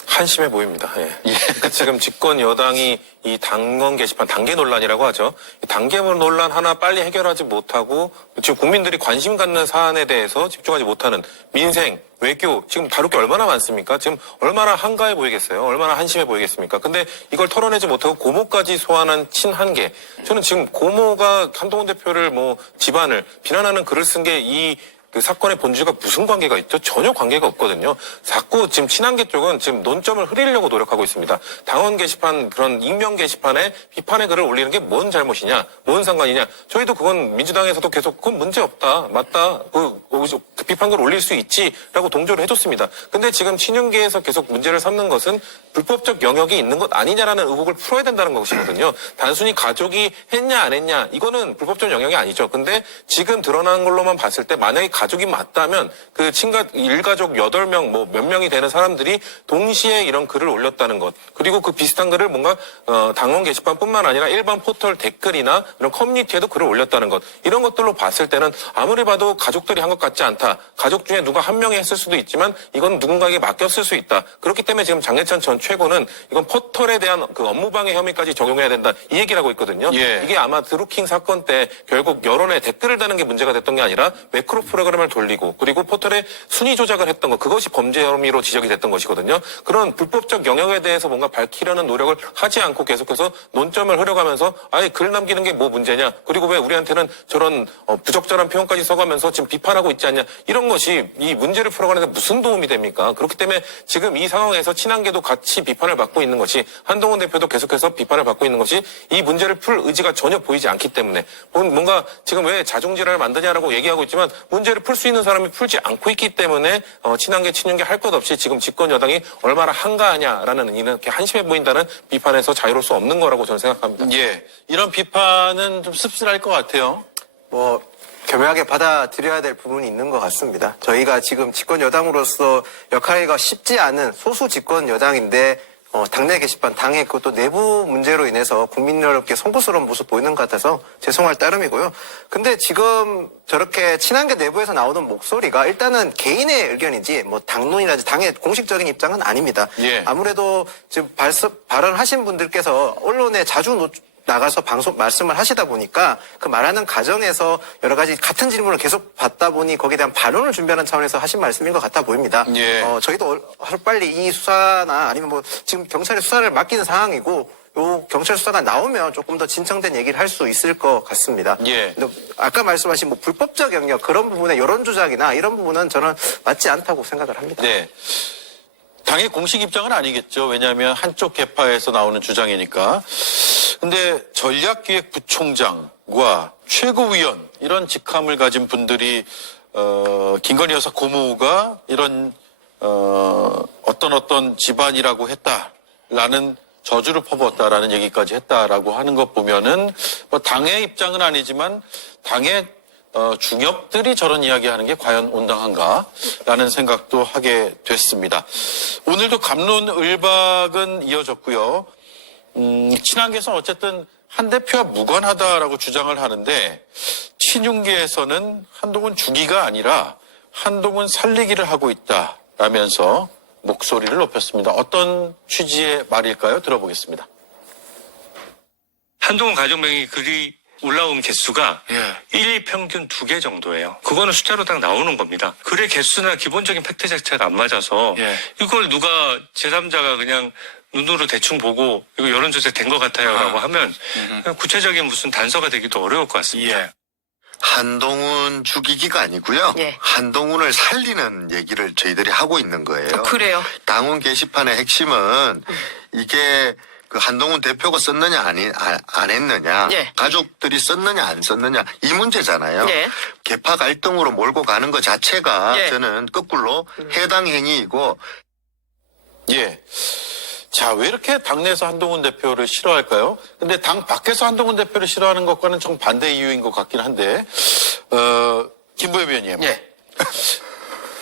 한심해 보입니다. 예. 그러니까 지금 집권 여당이 이 당원 게시판 단계 논란이라고 하죠. 이 단계 논란 하나 빨리 해결하지 못하고 지금 국민들이 관심 갖는 사안에 대해서 집중하지 못하는 민생, 외교 지금 다룰 게 얼마나 많습니까? 지금 얼마나 한가해 보이겠어요? 얼마나 한심해 보이겠습니까? 근데 이걸 털어내지 못하고 고모까지 소환한 친한계. 저는 지금 고모가 한동훈 대표를 집안을 비난하는 글을 쓴 게 그 사건의 본질과 무슨 관계가 있죠? 전혀 관계가 없거든요. 자꾸 지금 친한계 쪽은 지금 논점을 흐리려고 노력하고 있습니다. 당원 게시판 그런 익명 게시판에 비판의 글을 올리는 게 뭔 잘못이냐? 뭔 상관이냐? 저희도 그건 민주당에서도 계속 그건 문제 없다. 맞다. 그 비판글 올릴 수 있지라고 동조를 해줬습니다. 근데 지금 친윤계에서 계속 문제를 삼는 것은 불법적 영역이 있는 것 아니냐라는 의혹을 풀어야 된다는 것이거든요. 단순히 가족이 했냐 안 했냐 이거는 불법적 영역이 아니죠. 근데 지금 드러난 걸로만 봤을 때 만약에 가족이 맞다면 그 일가족 8명 뭐 몇 명이 되는 사람들이 동시에 이런 글을 올렸다는 것. 그리고 그 비슷한 글을 뭔가 당원 게시판뿐만 아니라 일반 포털 댓글이나 이런 커뮤니티에도 글을 올렸다는 것. 이런 것들로 봤을 때는 아무리 봐도 가족들이 한 것 같지 않다. 가족 중에 누가 한 명이 했을 수도 있지만 이건 누군가에게 맡겼을 수 있다. 그렇기 때문에 지금 장례찬 전 최고는 이건 포털에 대한 그 업무방해 혐의까지 적용해야 된다. 이 얘기를 하고 있거든요. 예. 이게 아마 드루킹 사건 때 결국 여론에 댓글을 다는 게 문제가 됐던 게 아니라 매크로 프로그램을 돌리고 그리고 포털에 순위 조작을 했던 것, 그것이 범죄 혐의로 지적이 됐던 것이거든요. 그런 불법적 영역에 대해서 뭔가 밝히려는 노력을 하지 않고 계속해서 논점을 흐려가면서 아예 글 남기는 게 뭐 문제냐, 그리고 왜 우리한테는 저런 부적절한 표현까지 써가면서 지금 비판하고 있지 않냐, 이런 것이 이 문제를 풀어가는 데 무슨 도움이 됩니까? 그렇기 때문에 지금 이 상황에서 친한계도 같이 비판을 받고 있는 것이, 한동훈 대표도 계속해서 비판을 받고 있는 것이 이 문제를 풀 의지가 전혀 보이지 않기 때문에 뭔가 지금 왜 자중질환을 만드냐라고 얘기하고 있지만 문제를 풀 수 있는 사람이 풀지 않고 있기 때문에 친한계 친윤계 할 것 없이 지금 집권 여당이 얼마나 한가하냐라는 이렇게 한심해 보인다는 비판에서 자유로울 수 없는 거라고 저는 생각합니다. 예. 이런 비판은 좀 씁쓸할 것 같아요. 뭐 겸허하게 받아들여야 될 부분이 있는 것 같습니다. 저희가 지금 집권 여당으로서 역할이 쉽지 않은 소수 집권 여당인데 당내 게시판, 당의 그것도 내부 문제로 인해서 국민 여러분께 송구스러운 모습 보이는 것 같아서 죄송할 따름이고요. 근데 지금 저렇게 친한계 내부에서 나오는 목소리가 일단은 개인의 의견이지 뭐 당론이라든지 당의 공식적인 입장은 아닙니다. 예. 아무래도 지금 발언하신 분들께서 언론에 자주 나가서 말씀을 하시다 보니까 그 말하는 과정에서 여러 가지 같은 질문을 계속 받다 보니 거기에 대한 반론을 준비하는 차원에서 하신 말씀인 것 같아 보입니다. 예. 저희도 하루빨리 이 수사나 아니면 뭐 지금 경찰에 수사를 맡기는 상황이고 요 경찰 수사가 나오면 조금 더 진정된 얘기를 할 수 있을 것 같습니다. 예. 근데 아까 말씀하신 뭐 불법적 영역 그런 부분의 여론 조작이나 이런 부분은 저는 맞지 않다고 생각을 합니다. 네. 당의 공식 입장은 아니겠죠. 왜냐하면 한쪽 계파에서 나오는 주장이니까. 근데 전략기획부총장과 최고위원 이런 직함을 가진 분들이 김건희 여사 고모가 이런 어떤 집안이라고 했다라는 저주를 퍼부었다라는 얘기까지 했다라고 하는 것 보면은 뭐 당의 입장은 아니지만 당의 중역들이 저런 이야기하는 게 과연 온당한가라는 생각도 하게 됐습니다. 오늘도 갑론을박은 이어졌고요. 친한계에서는 어쨌든 한 대표와 무관하다라고 주장을 하는데 친윤계에서는 한동훈 죽이가 아니라 한동훈 살리기를 하고 있다라면서 목소리를 높였습니다. 어떤 취지의 말일까요? 들어보겠습니다. 한동훈 가족명의 글이 올라온 개수가 1일 평균 2개 정도예요. 그거는 숫자로 딱 나오는 겁니다. 글의 개수나 기본적인 팩트 자체가 안 맞아서 이걸 누가 제3자가 그냥 눈으로 대충 보고 이거 여론조사 된 것 같아요 라고 하면 구체적인 무슨 단서가 되기도 어려울 것 같습니다. 한동훈 죽이기가 아니고요. 한동훈을 살리는 얘기를 저희들이 하고 있는 거예요. 그래요? 당원 게시판의 핵심은 이게 그 한동훈 대표가 썼느냐 안 했느냐, 가족들이 썼느냐 안 썼느냐 이 문제잖아요. 계파 갈등으로 몰고 가는 것 자체가 저는 거꾸로 해당 행위이고. 예. 자, 왜 이렇게 당내에서 한동훈 대표를 싫어할까요? 근데 당 밖에서 한동훈 대표를 싫어하는 것과는 정 반대 이유인 것 같긴 한데, 김보엽 위원님.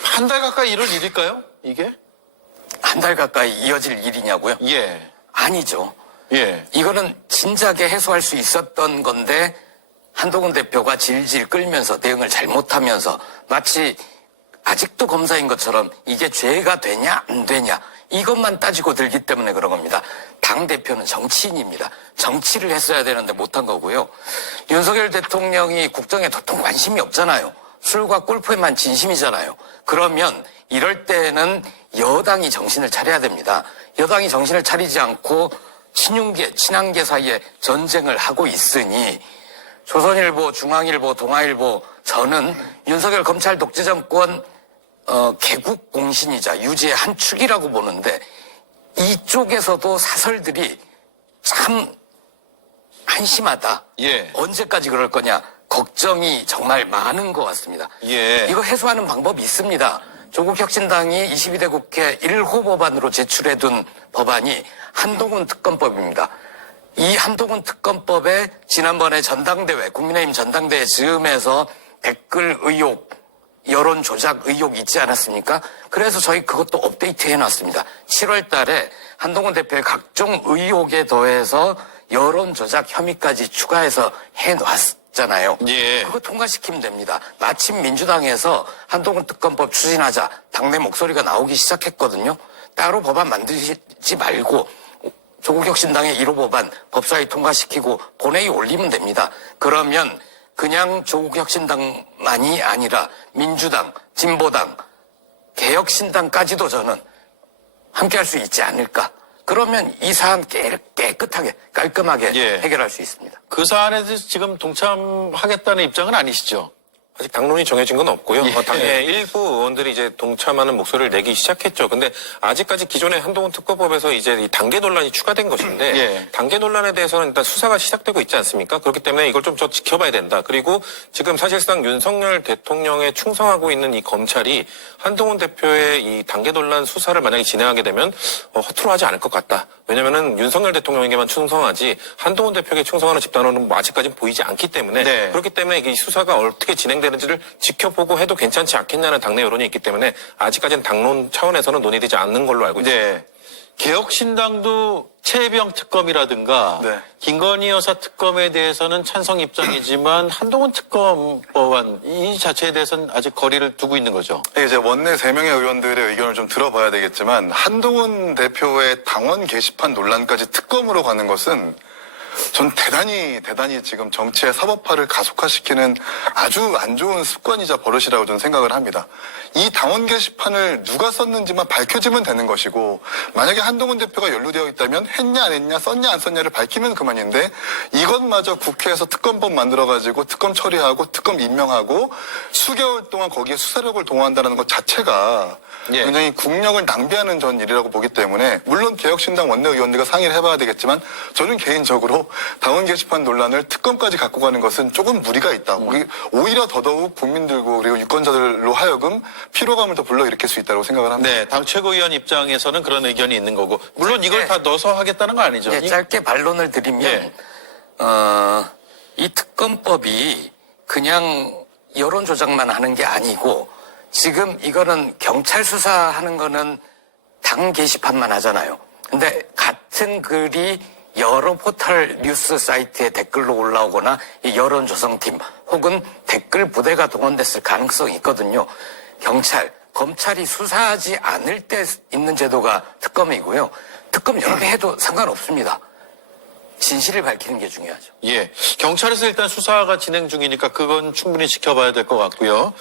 한 달 가까이 이럴 일일까요? 이게? 한 달 가까이 이어질 일이냐고요? 예. 아니죠. 예. 이거는 진작에 해소할 수 있었던 건데 한동훈 대표가 질질 끌면서 대응을 잘못하면서 마치 아직도 검사인 것처럼 이게 죄가 되냐 안 되냐 이것만 따지고 들기 때문에 그런 겁니다. 당대표는 정치인입니다. 정치를 했어야 되는데 못한 거고요. 윤석열 대통령이 국정에 도통 관심이 없잖아요. 술과 골프에만 진심이잖아요. 그러면 이럴 때는 여당이 정신을 차려야 됩니다. 여당이 정신을 차리지 않고 친윤계, 친한계 사이에 전쟁을 하고 있으니 조선일보, 중앙일보, 동아일보 저는 윤석열 검찰 독재 정권 개국 공신이자 유지의 한 축이라고 보는데 이쪽에서도 사설들이 참 한심하다. 언제까지 그럴 거냐 걱정이 정말 많은 것 같습니다. 이거 해소하는 방법이 있습니다. 조국혁신당이 22대 국회 1호 법안으로 제출해둔 법안이 한동훈 특검법입니다. 이 한동훈 특검법에 지난번에 전당대회, 국민의힘 전당대회 즈음에서 댓글 의혹 여론 조작 의혹 있지 않았습니까? 그래서 저희 그것도 업데이트 해놨습니다. 7월 달에 한동훈 대표의 각종 의혹에 더해서 여론 조작 혐의까지 추가해서 해놨잖아요. 예. 그거 통과시키면 됩니다. 마침 민주당에서 한동훈 특검법 추진하자 당내 목소리가 나오기 시작했거든요. 따로 법안 만들지 말고 조국혁신당의 1호 법안 법사위 통과시키고 본회의 올리면 됩니다. 그러면 그냥 조국혁신당만이 아니라 민주당, 진보당, 개혁신당까지도 저는 함께할 수 있지 않을까. 그러면 이 사안 깨끗하게 깔끔하게 예. 해결할 수 있습니다. 그 사안에 대해서 지금 동참하겠다는 입장은 아니시죠? 아직 당론이 정해진 건 없고요. 예. 당내 일부 의원들이 이제 동참하는 목소리를 내기 시작했죠. 근데 아직까지 기존의 한동훈 특검법에서 이제 이 단계 논란이 추가된 것인데 예. 단계 논란에 대해서는 일단 수사가 시작되고 있지 않습니까? 그렇기 때문에 이걸 좀 더 지켜봐야 된다. 그리고 지금 사실상 윤석열 대통령에 충성하고 있는 이 검찰이 한동훈 대표의 이 단계 논란 수사를 만약에 진행하게 되면 허투루 하지 않을 것 같다. 왜냐면은 윤석열 대통령에게만 충성하지 한동훈 대표에게 충성하는 집단으로는 뭐 아직까지는 보이지 않기 때문에 네. 그렇기 때문에 이 수사가 어떻게 진행되는지를 지켜보고 해도 괜찮지 않겠냐는 당내 여론이 있기 때문에 아직까지는 당론 차원에서는 논의되지 않는 걸로 알고 있습니다. 네. 개혁신당도 최혜병 특검이라든가 네. 김건희 여사 특검에 대해서는 찬성 입장이지만 한동훈 특검 법안 이 자체에 대해서는 아직 거리를 두고 있는 거죠. 네, 이제 원내 3명의 의원들의 의견을 좀 들어봐야 되겠지만 한동훈 대표의 당원 게시판 논란까지 특검으로 가는 것은 전 대단히 지금 정치의 사법화를 가속화시키는 아주 안 좋은 습관이자 버릇이라고 저는 생각을 합니다. 이 당원 게시판을 누가 썼는지만 밝혀지면 되는 것이고 만약에 한동훈 대표가 연루되어 있다면 했냐 안 했냐 썼냐 안 썼냐를 밝히면 그만인데 이것마저 국회에서 특검법 만들어가지고 특검 처리하고 특검 임명하고 수개월 동안 거기에 수사력을 동원한다는 것 자체가 예. 굉장히 국력을 낭비하는 전 일이라고 보기 때문에 물론 개혁신당 원내의원들과 상의를 해봐야 되겠지만 저는 개인적으로 당원 게시판 논란을 특검까지 갖고 가는 것은 조금 무리가 있다. 오히려 더더욱 국민들고 그리고 유권자들로 하여금 피로감을 더 불러일으킬 수 있다고 생각을 합니다. 네, 당 최고위원 입장에서는 그런 의견이 있는 거고 물론 이걸 다 넣어서 하겠다는 건 아니죠. 네, 짧게 반론을 드리면 예. 이 특검법이 그냥 여론 조작만 하는 게 아니고 지금 이거는 경찰 수사하는 거는 당 게시판만 하잖아요. 근데 같은 글이 여러 포털 뉴스 사이트에 댓글로 올라오거나 이 여론 조성팀 혹은 댓글 부대가 동원됐을 가능성이 있거든요. 경찰, 검찰이 수사하지 않을 때 있는 제도가 특검이고요. 특검 여러 개 해도 상관없습니다. 진실을 밝히는 게 중요하죠. 예. 경찰에서 일단 수사가 진행 중이니까 그건 충분히 지켜봐야 될 것 같고요.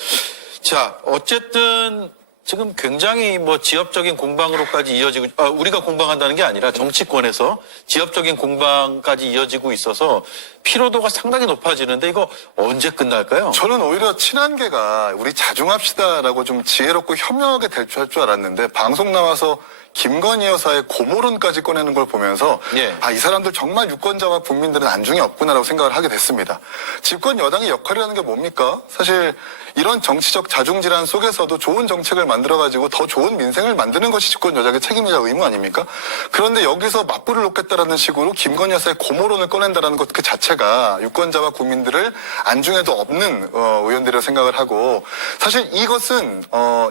자, 어쨌든 지금 굉장히 뭐 지역적인 공방으로까지 이어지고, 우리가 공방한다는 게 아니라 정치권에서 지역적인 공방까지 이어지고 있어서 피로도가 상당히 높아지는데 이거 언제 끝날까요? 저는 오히려 친한계가 우리 자중합시다라고 좀 지혜롭고 현명하게 대처할 줄 알았는데 방송 나와서 김건희 여사의 고모론까지 꺼내는 걸 보면서 예. 이 사람들 정말 유권자와 국민들은 안중에 없구나라고 생각을 하게 됐습니다. 집권 여당의 역할이라는 게 뭡니까? 사실 이런 정치적 자중질환 속에서도 좋은 정책을 만들어가지고 더 좋은 민생을 만드는 것이 집권 여당의 책임이자 의무 아닙니까? 그런데 여기서 맞불을 놓겠다라는 식으로 김건희 여사의 고모론을 꺼낸다는 것 그 자체가 유권자와 국민들을 안중에도 없는 의원들이라고 생각을 하고 사실 이것은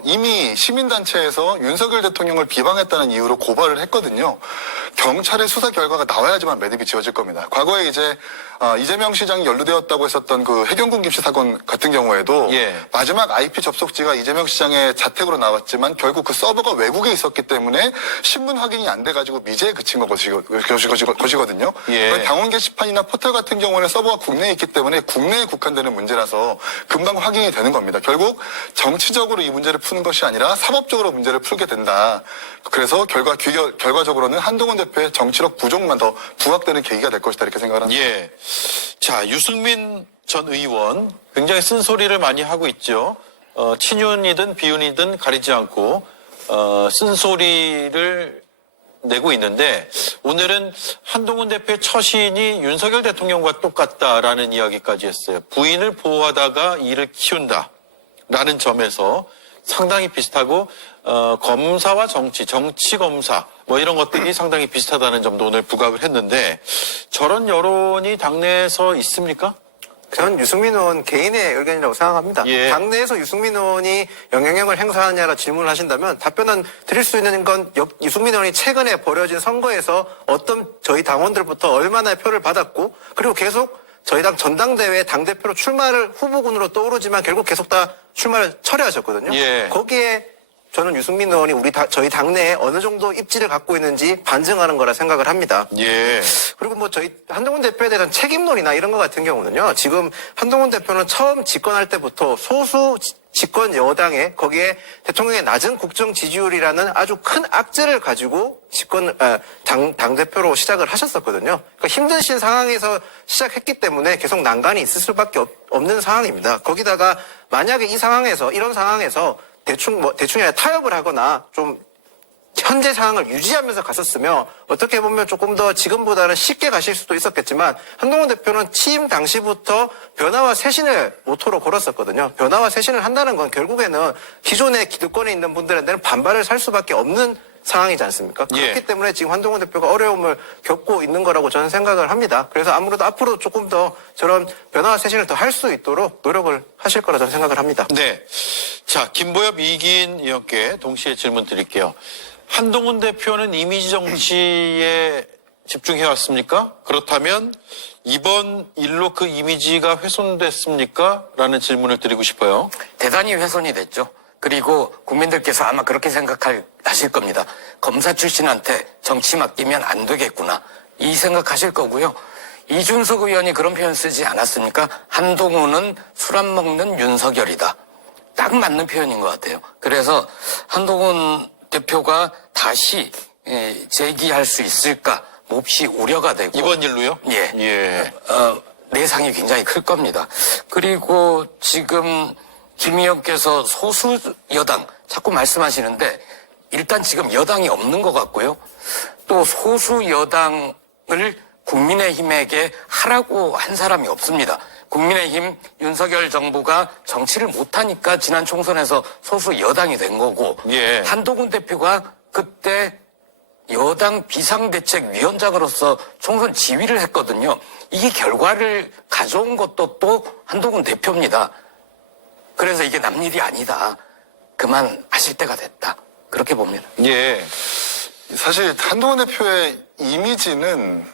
이미 시민단체에서 윤석열 대통령을 비방했다는 이유로 고발을 했거든요. 경찰의 수사 결과가 나와야지만 매듭이 지어질 겁니다. 과거에 이제 이재명 시장이 연루되었다고 했었던 그 해경군 김씨 사건 같은 경우에도 예. 마지막 IP 접속지가 이재명 시장의 자택으로 나왔지만 결국 그 서버가 외국에 있었기 때문에 신분 확인이 안 돼가지고 미제에 그친 것이거든요. 예. 당원 게시판이나 포털 같은 경우는 서버가 국내에 있기 때문에 국내에 국한되는 문제라서 금방 확인이 되는 겁니다. 결국 정치적으로 이 문제를 푸는 것이 아니라 사법적으로 문제를 풀게 된다. 그래서 결과적으로는 한동훈 대표의 정치력 부족만 더 부각되는 계기가 될 것이다 이렇게 생각을 합니다. 예. 자, 유승민 전 의원 굉장히 쓴소리를 많이 하고 있죠. 친윤이든 비윤이든 가리지 않고 쓴소리를 내고 있는데 오늘은 한동훈 대표의 처신이 윤석열 대통령과 똑같다라는 이야기까지 했어요. 부인을 보호하다가 이를 키운다라는 점에서 상당히 비슷하고 검사와 정치 검사 뭐 이런 것들이 상당히 비슷하다는 점도 오늘 부각을 했는데 저런 여론이 당내에서 있습니까? 저는 유승민 의원 개인의 의견이라고 생각합니다. 예. 당내에서 유승민 의원이 영향력을 행사하냐라 질문을 하신다면 답변은 드릴 수 있는 건 유승민 의원이 최근에 벌어진 선거에서 어떤 저희 당원들부터 얼마나 표를 받았고 그리고 계속 저희 당 전당대회 당대표로 출마를 후보군으로 떠오르지만 결국 계속 다 출마를 철회하셨거든요. 예. 거기에 저는 유승민 의원이 저희 당내에 어느 정도 입지를 갖고 있는지 반증하는 거라 생각을 합니다. 예. 그리고 뭐 저희 한동훈 대표에 대한 책임론이나 이런 것 같은 경우는요. 지금 한동훈 대표는 처음 집권할 때부터 소수 집권 여당에 거기에 대통령의 낮은 국정 지지율이라는 아주 큰 악재를 가지고 당 대표로 시작을 하셨었거든요. 그러니까 힘드신 상황에서 시작했기 때문에 계속 난관이 있을 수밖에 없는 상황입니다. 거기다가 만약에 이런 상황에서 대충이 아니라 타협을 하거나 좀 현재 상황을 유지하면서 갔었으면 어떻게 보면 조금 더 지금보다는 쉽게 가실 수도 있었겠지만 한동훈 대표는 취임 당시부터 변화와 쇄신을 모토로 걸었었거든요. 변화와 쇄신을 한다는 건 결국에는 기존의 기득권에 있는 분들한테는 반발을 살 수밖에 없는 상황이지 않습니까? 그렇기 때문에 지금 한동훈 대표가 어려움을 겪고 있는 거라고 저는 생각을 합니다. 그래서 아무래도 앞으로 조금 더 저런 변화와 쇄신을 더 할 수 있도록 노력을 하실 거라 저는 생각을 합니다. 네. 자, 김보엽, 이기인 의원께 동시에 질문 드릴게요. 한동훈 대표는 이미지 정치에 집중해 왔습니까? 그렇다면 이번 일로 그 이미지가 훼손됐습니까? 라는 질문을 드리고 싶어요. 대단히 훼손이 됐죠. 그리고 국민들께서 아마 그렇게 생각하실 겁니다. 검사 출신한테 정치 맡기면 안 되겠구나. 이 생각하실 거고요. 이준석 의원이 그런 표현 쓰지 않았습니까? 한동훈은 술 안 먹는 윤석열이다. 딱 맞는 표현인 것 같아요. 그래서 한동훈 대표가 다시 재기할 수 있을까 몹시 우려가 되고 이번 일로요? 예. 예. 내상이 굉장히 클 겁니다. 그리고 지금 김 의원께서 소수 여당 자꾸 말씀하시는데 일단 지금 여당이 없는 것 같고요. 또 소수 여당을 국민의힘에게 하라고 한 사람이 없습니다. 국민의힘 윤석열 정부가 정치를 못하니까 지난 총선에서 소수 여당이 된 거고 예. 한동훈 대표가 그때 여당 비상대책위원장으로서 총선 지휘를 했거든요. 이 결과를 가져온 것도 또 한동훈 대표입니다. 그래서 이게 남일이 아니다. 그만 하실 때가 됐다. 그렇게 봅니다. 예. 사실 한동훈 대표의 이미지는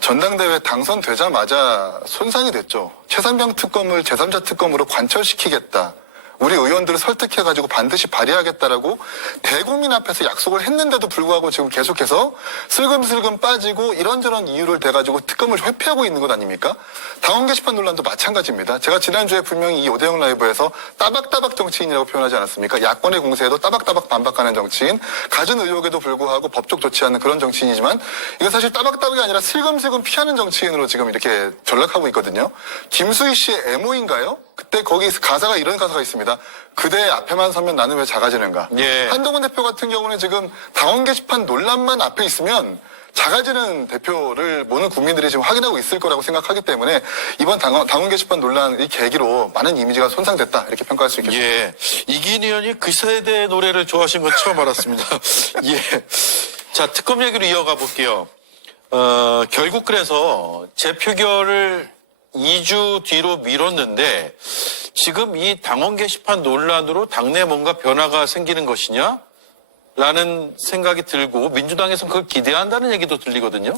전당대회 당선되자마자 손상이 됐죠. 최상병 특검을 제3자 특검으로 관철시키겠다. 우리 의원들을 설득해가지고 반드시 발의하겠다라고 대국민 앞에서 약속을 했는데도 불구하고 지금 계속해서 슬금슬금 빠지고 이런저런 이유를 대가지고 특검을 회피하고 있는 것 아닙니까? 당원 게시판 논란도 마찬가지입니다. 제가 지난주에 분명히 이 오대영 라이브에서 따박따박 정치인이라고 표현하지 않았습니까? 야권의 공세에도 따박따박 반박하는 정치인, 갖은 의혹에도 불구하고 법적 조치하는 그런 정치인이지만 이건 사실 따박따박이 아니라 슬금슬금 피하는 정치인으로 지금 이렇게 전락하고 있거든요. 김수희 씨의 애모인가요? 그때 거기 가사가 이런 가사가 있습니다. 그대 앞에만 서면 나는 왜 작아지는가. 예. 한동훈 대표 같은 경우는 지금 당원 게시판 논란만 앞에 있으면 작아지는 대표를 모든 국민들이 지금 확인하고 있을 거라고 생각하기 때문에 이번 당원 게시판 논란 이 계기로 많은 이미지가 손상됐다 이렇게 평가할 수 있겠습니다. 예. 이기인 의원이 그 세대 노래를 좋아하신 건 처음 알았습니다. 예. 자, 특검 얘기로 이어가 볼게요. 결국 그래서 재표결을 2주 뒤로 미뤘는데 지금 이 당원 게시판 논란으로 당내에 뭔가 변화가 생기는 것이냐? 라는 생각이 들고 민주당에서는 그걸 기대한다는 얘기도 들리거든요.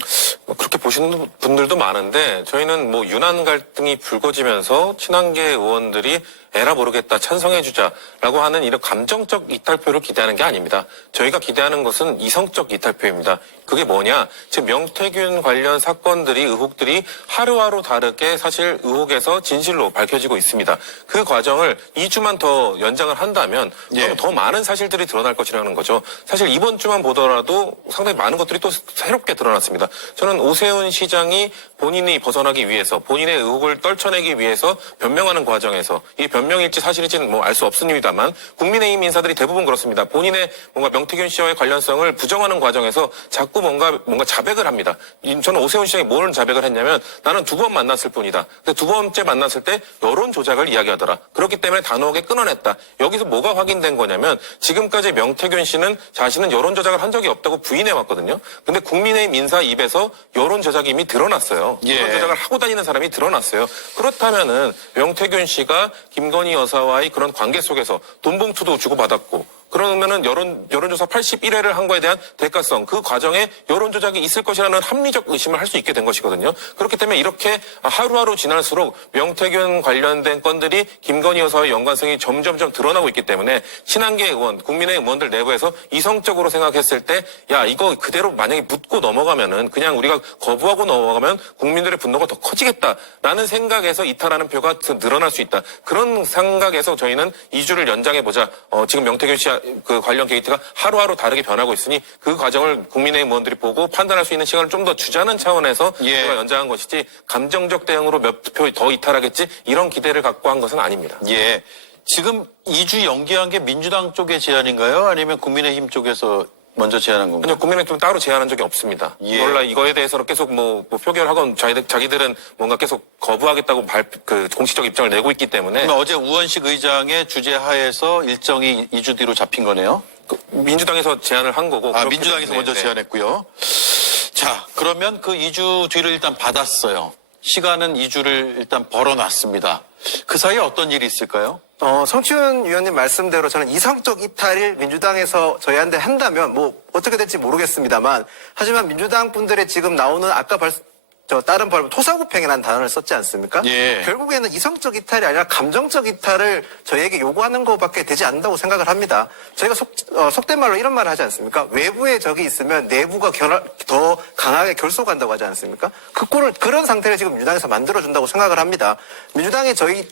그렇게 보시는 분들도 많은데 저희는 뭐 유난 갈등이 불거지면서 친한계 의원들이 에라 모르겠다 찬성해주자라고 하는 이런 감정적 이탈표를 기대하는 게 아닙니다. 저희가 기대하는 것은 이성적 이탈표입니다. 그게 뭐냐? 지금 명태균 관련 사건들이 의혹들이 하루하루 다르게 사실 의혹에서 진실로 밝혀지고 있습니다. 그 과정을 2주만 더 연장을 한다면 더 많은 사실들이 드러날 것이라는 거죠. 사실 이번 주만 보더라도 상당히 많은 것들이 또 새롭게 드러났습니다. 저는 오세훈 시장이 본인이 벗어나기 위해서 본인의 의혹을 떨쳐내기 위해서 변명하는 과정에서 이 변명 변명일지 사실일지는 뭐 알 수 없습니다만 국민의힘 인사들이 대부분 그렇습니다. 본인의 뭔가 명태균 씨와의 관련성을 부정하는 과정에서 자꾸 뭔가 자백을 합니다. 저는 오세훈 시장이 뭘 자백을 했냐면 나는 2번 만났을 뿐이다. 근데 2번째 만났을 때 여론 조작을 이야기하더라. 그렇기 때문에 단호하게 끊어냈다. 여기서 뭐가 확인된 거냐면 지금까지 명태균 씨는 자신은 여론 조작을 한 적이 없다고 부인해 왔거든요. 근데 국민의힘 인사 입에서 여론 조작이 이미 드러났어요. 여론 조작을 하고 다니는 사람이 드러났어요. 그렇다면은 명태균 씨가 김건희 여사와의 그런 관계 속에서 돈 봉투도 주고받았고 그러면은 여론조사 81회를 한 거에 대한 대가성, 그 과정에 여론조작이 있을 것이라는 합리적 의심을 할 수 있게 된 것이거든요. 그렇기 때문에 이렇게 하루하루 지날수록 명태균 관련된 건들이 김건희 여사와의 연관성이 점점점 드러나고 있기 때문에 친한계 의원, 국민의힘 의원들 내부에서 이성적으로 생각했을 때, 야, 이거 그대로 만약에 묻고 넘어가면은 그냥 우리가 거부하고 넘어가면 국민들의 분노가 더 커지겠다라는 생각에서 이탈하는 표가 늘어날 수 있다. 그런 생각에서 저희는 2주를 연장해보자. 지금 명태균 씨 그 관련 게이트가 하루하루 다르게 변하고 있으니 그 과정을 국민의힘 의원들이 보고 판단할 수 있는 시간을 좀 더 주자는 차원에서 저희가 연장한 것이지 감정적 대응으로 몇 표 더 이탈하겠지 이런 기대를 갖고 한 것은 아닙니다. 예. 지금 2주 연기한 게 민주당 쪽의 제안인가요? 아니면 국민의힘 쪽에서 먼저 제안한 건가요? 아니요, 국민의힘은 따로 제안한 적이 없습니다. 원래 이거에 대해서는 계속 뭐 표결하건 자기들은 뭔가 계속 거부하겠다고 공식적 입장을 내고 있기 때문에. 그러면 어제 우원식 의장의 주재 하에서 일정이 2주 뒤로 잡힌 거네요? 민주당에서 제안을 한 거고. 민주당에서 먼저 제안했고요. 자, 그러면 그 2주 뒤를 일단 받았어요. 시간은 2주를 일단 벌어놨습니다. 그 사이에 어떤 일이 있을까요? 성춘 위원님 말씀대로 저는 이성적 이탈을 민주당에서 저희한테 한다면 뭐 어떻게 될지 모르겠습니다만 하지만 민주당 분들의 지금 나오는 아까 다른 발언 토사구팽이라는 단어를 썼지 않습니까? 예. 결국에는 이성적 이탈이 아니라 감정적 이탈을 저희에게 요구하는 것밖에 되지 않는다고 생각을 합니다. 저희가 속된 말로 이런 말을 하지 않습니까? 외부에 적이 있으면 내부가 더 강하게 결속한다고 하지 않습니까? 그런 상태를 지금 민주당에서 만들어준다고 생각을 합니다. 민주당이 저희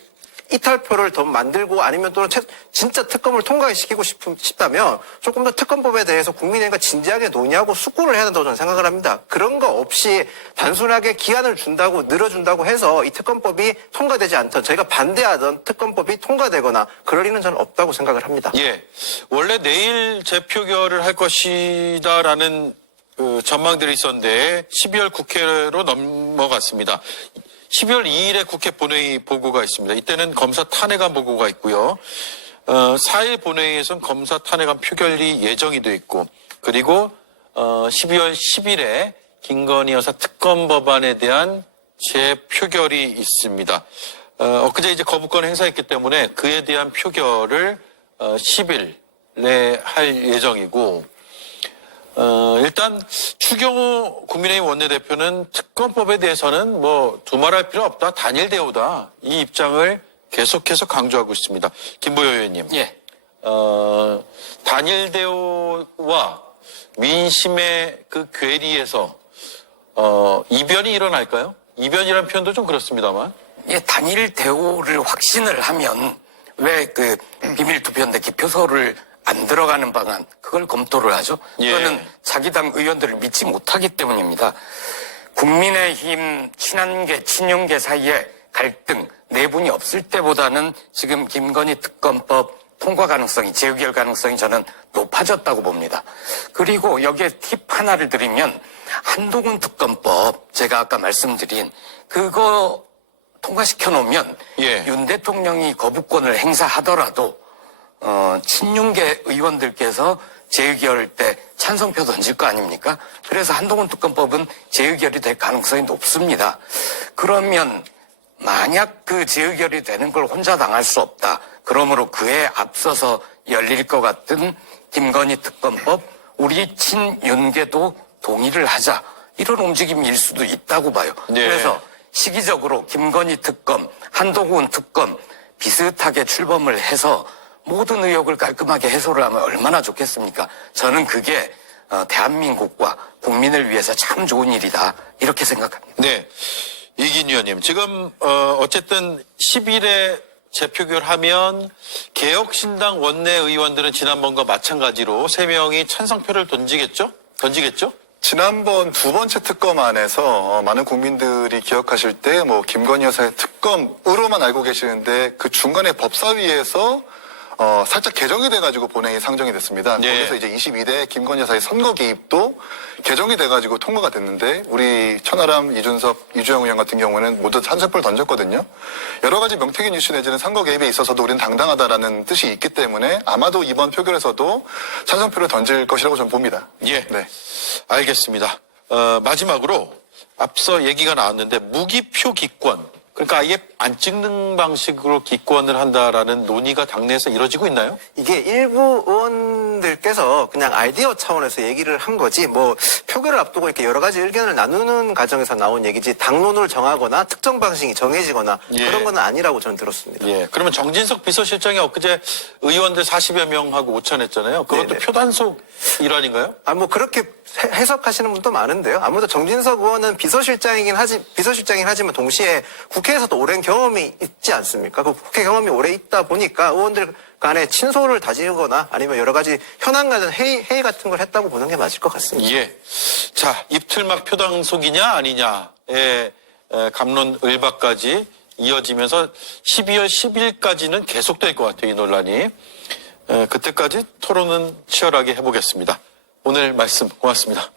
이탈표를 더 만들고 아니면 또는 진짜 특검을 통과시키고 싶다면 조금 더 특검법에 대해서 국민의힘과 진지하게 논의하고 숙고를 해야 된다고 저는 생각을 합니다. 그런 거 없이 단순하게 기한을 준다고 늘어준다고 해서 이 특검법이 통과되지 않던 저희가 반대하던 특검법이 통과되거나 그럴 리는 저는 없다고 생각을 합니다. 예. 원래 내일 재표결을 할 것이다라는 전망들이 있었는데 12월 국회로 넘어갔습니다. 12월 2일에 국회 본회의 보고가 있습니다. 이때는 검사 탄핵안 보고가 있고요. 4일 본회의에서는 검사 탄핵안 표결이 예정이 돼 있고 그리고 12월 10일에 김건희 여사 특검 법안에 대한 재표결이 있습니다. 엊그제 이제 거부권 행사했기 때문에 그에 대한 표결을 10일에 할 예정이고 일단 추경호 국민의힘 원내대표는 특검법에 대해서는 뭐 두말할 필요 없다. 단일 대우다. 이 입장을 계속해서 강조하고 있습니다. 김보효 의원님. 예. 단일 대우와 민심의 그 괴리에서 이변이 일어날까요? 이변이라는 표현도 좀 그렇습니다만. 예, 단일 대우를 확신을 하면 왜 비밀 투표인데 기표소를 안 들어가는 방안, 그걸 검토를 하죠. 그거는 자기 당 의원들을 믿지 못하기 때문입니다. 국민의힘 친한계, 친윤계 사이에 갈등, 내분이 없을 때보다는 지금 김건희 특검법 통과 가능성이, 재의결 가능성이 저는 높아졌다고 봅니다. 그리고 여기에 팁 하나를 드리면 한동훈 특검법, 제가 아까 말씀드린 그거 통과시켜 놓으면 윤 대통령이 거부권을 행사하더라도 친윤계 의원들께서 재의결 때 찬성표 던질 거 아닙니까? 그래서 한동훈 특검법은 재의결이 될 가능성이 높습니다. 그러면 만약 그 재의결이 되는 걸 혼자 당할 수 없다. 그러므로 그에 앞서서 열릴 것 같은 김건희 특검법, 우리 친윤계도 동의를 하자. 이런 움직임일 수도 있다고 봐요. 그래서 시기적으로 김건희 특검, 한동훈 특검 비슷하게 출범을 해서 모든 의혹을 깔끔하게 해소를 하면 얼마나 좋겠습니까? 저는 그게 대한민국과 국민을 위해서 참 좋은 일이다 이렇게 생각합니다. 네, 이긴 의원님 지금 어쨌든 10일에 재표결하면 개혁신당 원내 의원들은 지난번과 마찬가지로 3명이 찬성표를 던지겠죠? 지난번 두 번째 특검 안에서 많은 국민들이 기억하실 때 뭐 김건희 여사의 특검으로만 알고 계시는데 그 중간에 법사위에서 살짝 개정이 돼가지고 본회의 상정이 됐습니다. 거기서 이제 22대 김건희 여사의 선거 개입도 개정이 돼가지고 통과가 됐는데 우리 천하람, 이준석, 이주영 의원 같은 경우는 모두 찬성표를 던졌거든요. 여러 가지 명태균 이슈 내지는 선거 개입에 있어서도 우리는 당당하다라는 뜻이 있기 때문에 아마도 이번 표결에서도 찬성표를 던질 것이라고 저는 봅니다. 예. 네. 알겠습니다. 마지막으로 앞서 얘기가 나왔는데 무기표 기권. 그러니까 아예 안 찍는 방식으로 기권을 한다라는 논의가 당내에서 이루어지고 있나요? 이게 일부 의원들께서 그냥 아이디어 차원에서 얘기를 한 거지 뭐 표결을 앞두고 이렇게 여러 가지 의견을 나누는 과정에서 나온 얘기지 당론을 정하거나 특정 방식이 정해지거나 그런 건 아니라고 저는 들었습니다. 예. 그러면 정진석 비서실장이 엊그제 의원들 40여 명하고 오찬했잖아요. 그것도 네네. 표단속 일환인가요? 뭐 그렇게 해석하시는 분도 많은데요. 아무래도 정진석 의원은 비서실장이긴 하지만 동시에 국회에서도 오랜 경험이 있지 않습니까? 그 국회 경험이 오래 있다 보니까 의원들 간에 친소를 다지거나 아니면 여러 가지 현안 관련 회의 같은 걸 했다고 보는 게 맞을 것 같습니다. 예. 자, 입틀막 표단속이냐 아니냐의 갑론 을박까지 이어지면서 12월 10일까지는 계속될 것 같아요, 이 논란이. 그때까지 토론은 치열하게 해보겠습니다. 오늘 말씀 고맙습니다.